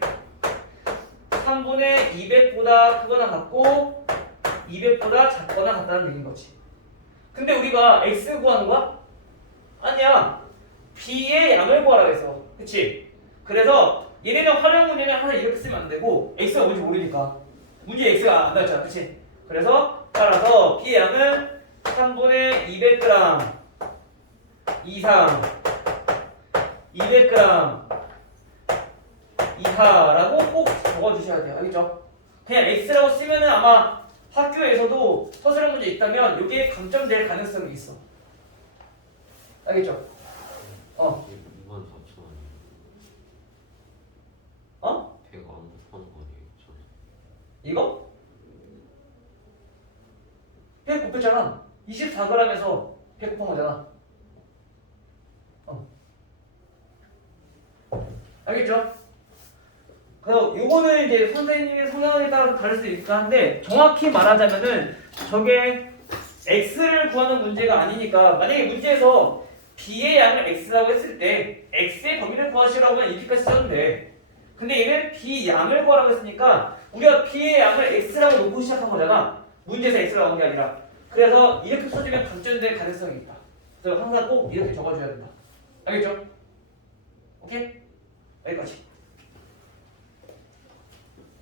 3분의 200보다 크거나 같고 200보다 작거나 같다는 얘기인 거지. 근데 우리가 x 구하는 거야? 아니야. b의 양을 구하라고 했어. 그치? 그래서 얘네는 활용 문제는 항상 이렇게 쓰면 안 되고 x가 뭔지 모르니까 문제 x가 안 나왔잖아. 그치? 그래서 따라서 b의 양은 3분의 200g 이상 200g 이하라고 꼭 적어주셔야 돼요. 알겠죠? 그냥 x라고 쓰면은 아마 학교에서도 서술형 문제 있다면 이게 감점될 가능성이 있어. 알겠죠? 24,000원. 어? 100 안 곱하는 거 아니에요? 저는. 이거? 100 곱했잖아. 24g에서 100 곱한 거잖아. 알겠죠? 그래서 요거는 이제 선생님의 성향에 따라서 다를 수 있긴 한데 정확히 말하자면은 저게 x를 구하는 문제가 아니니까 만약에 문제에서 b의 양을 x라고 했을 때 x의 범위를 구하시라고 하면 이렇게까지 써도 돼. 근데 얘는 b 양을 구하라고 했으니까 우리가 b의 양을 x라고 놓고 시작한 거잖아. 문제에서 x라고 한 게 아니라. 그래서 이렇게 써주면 각전될 가능성이 있다. 그래서 항상 꼭 이렇게 적어줘야 된다. 알겠죠? 오케이? 여기까지.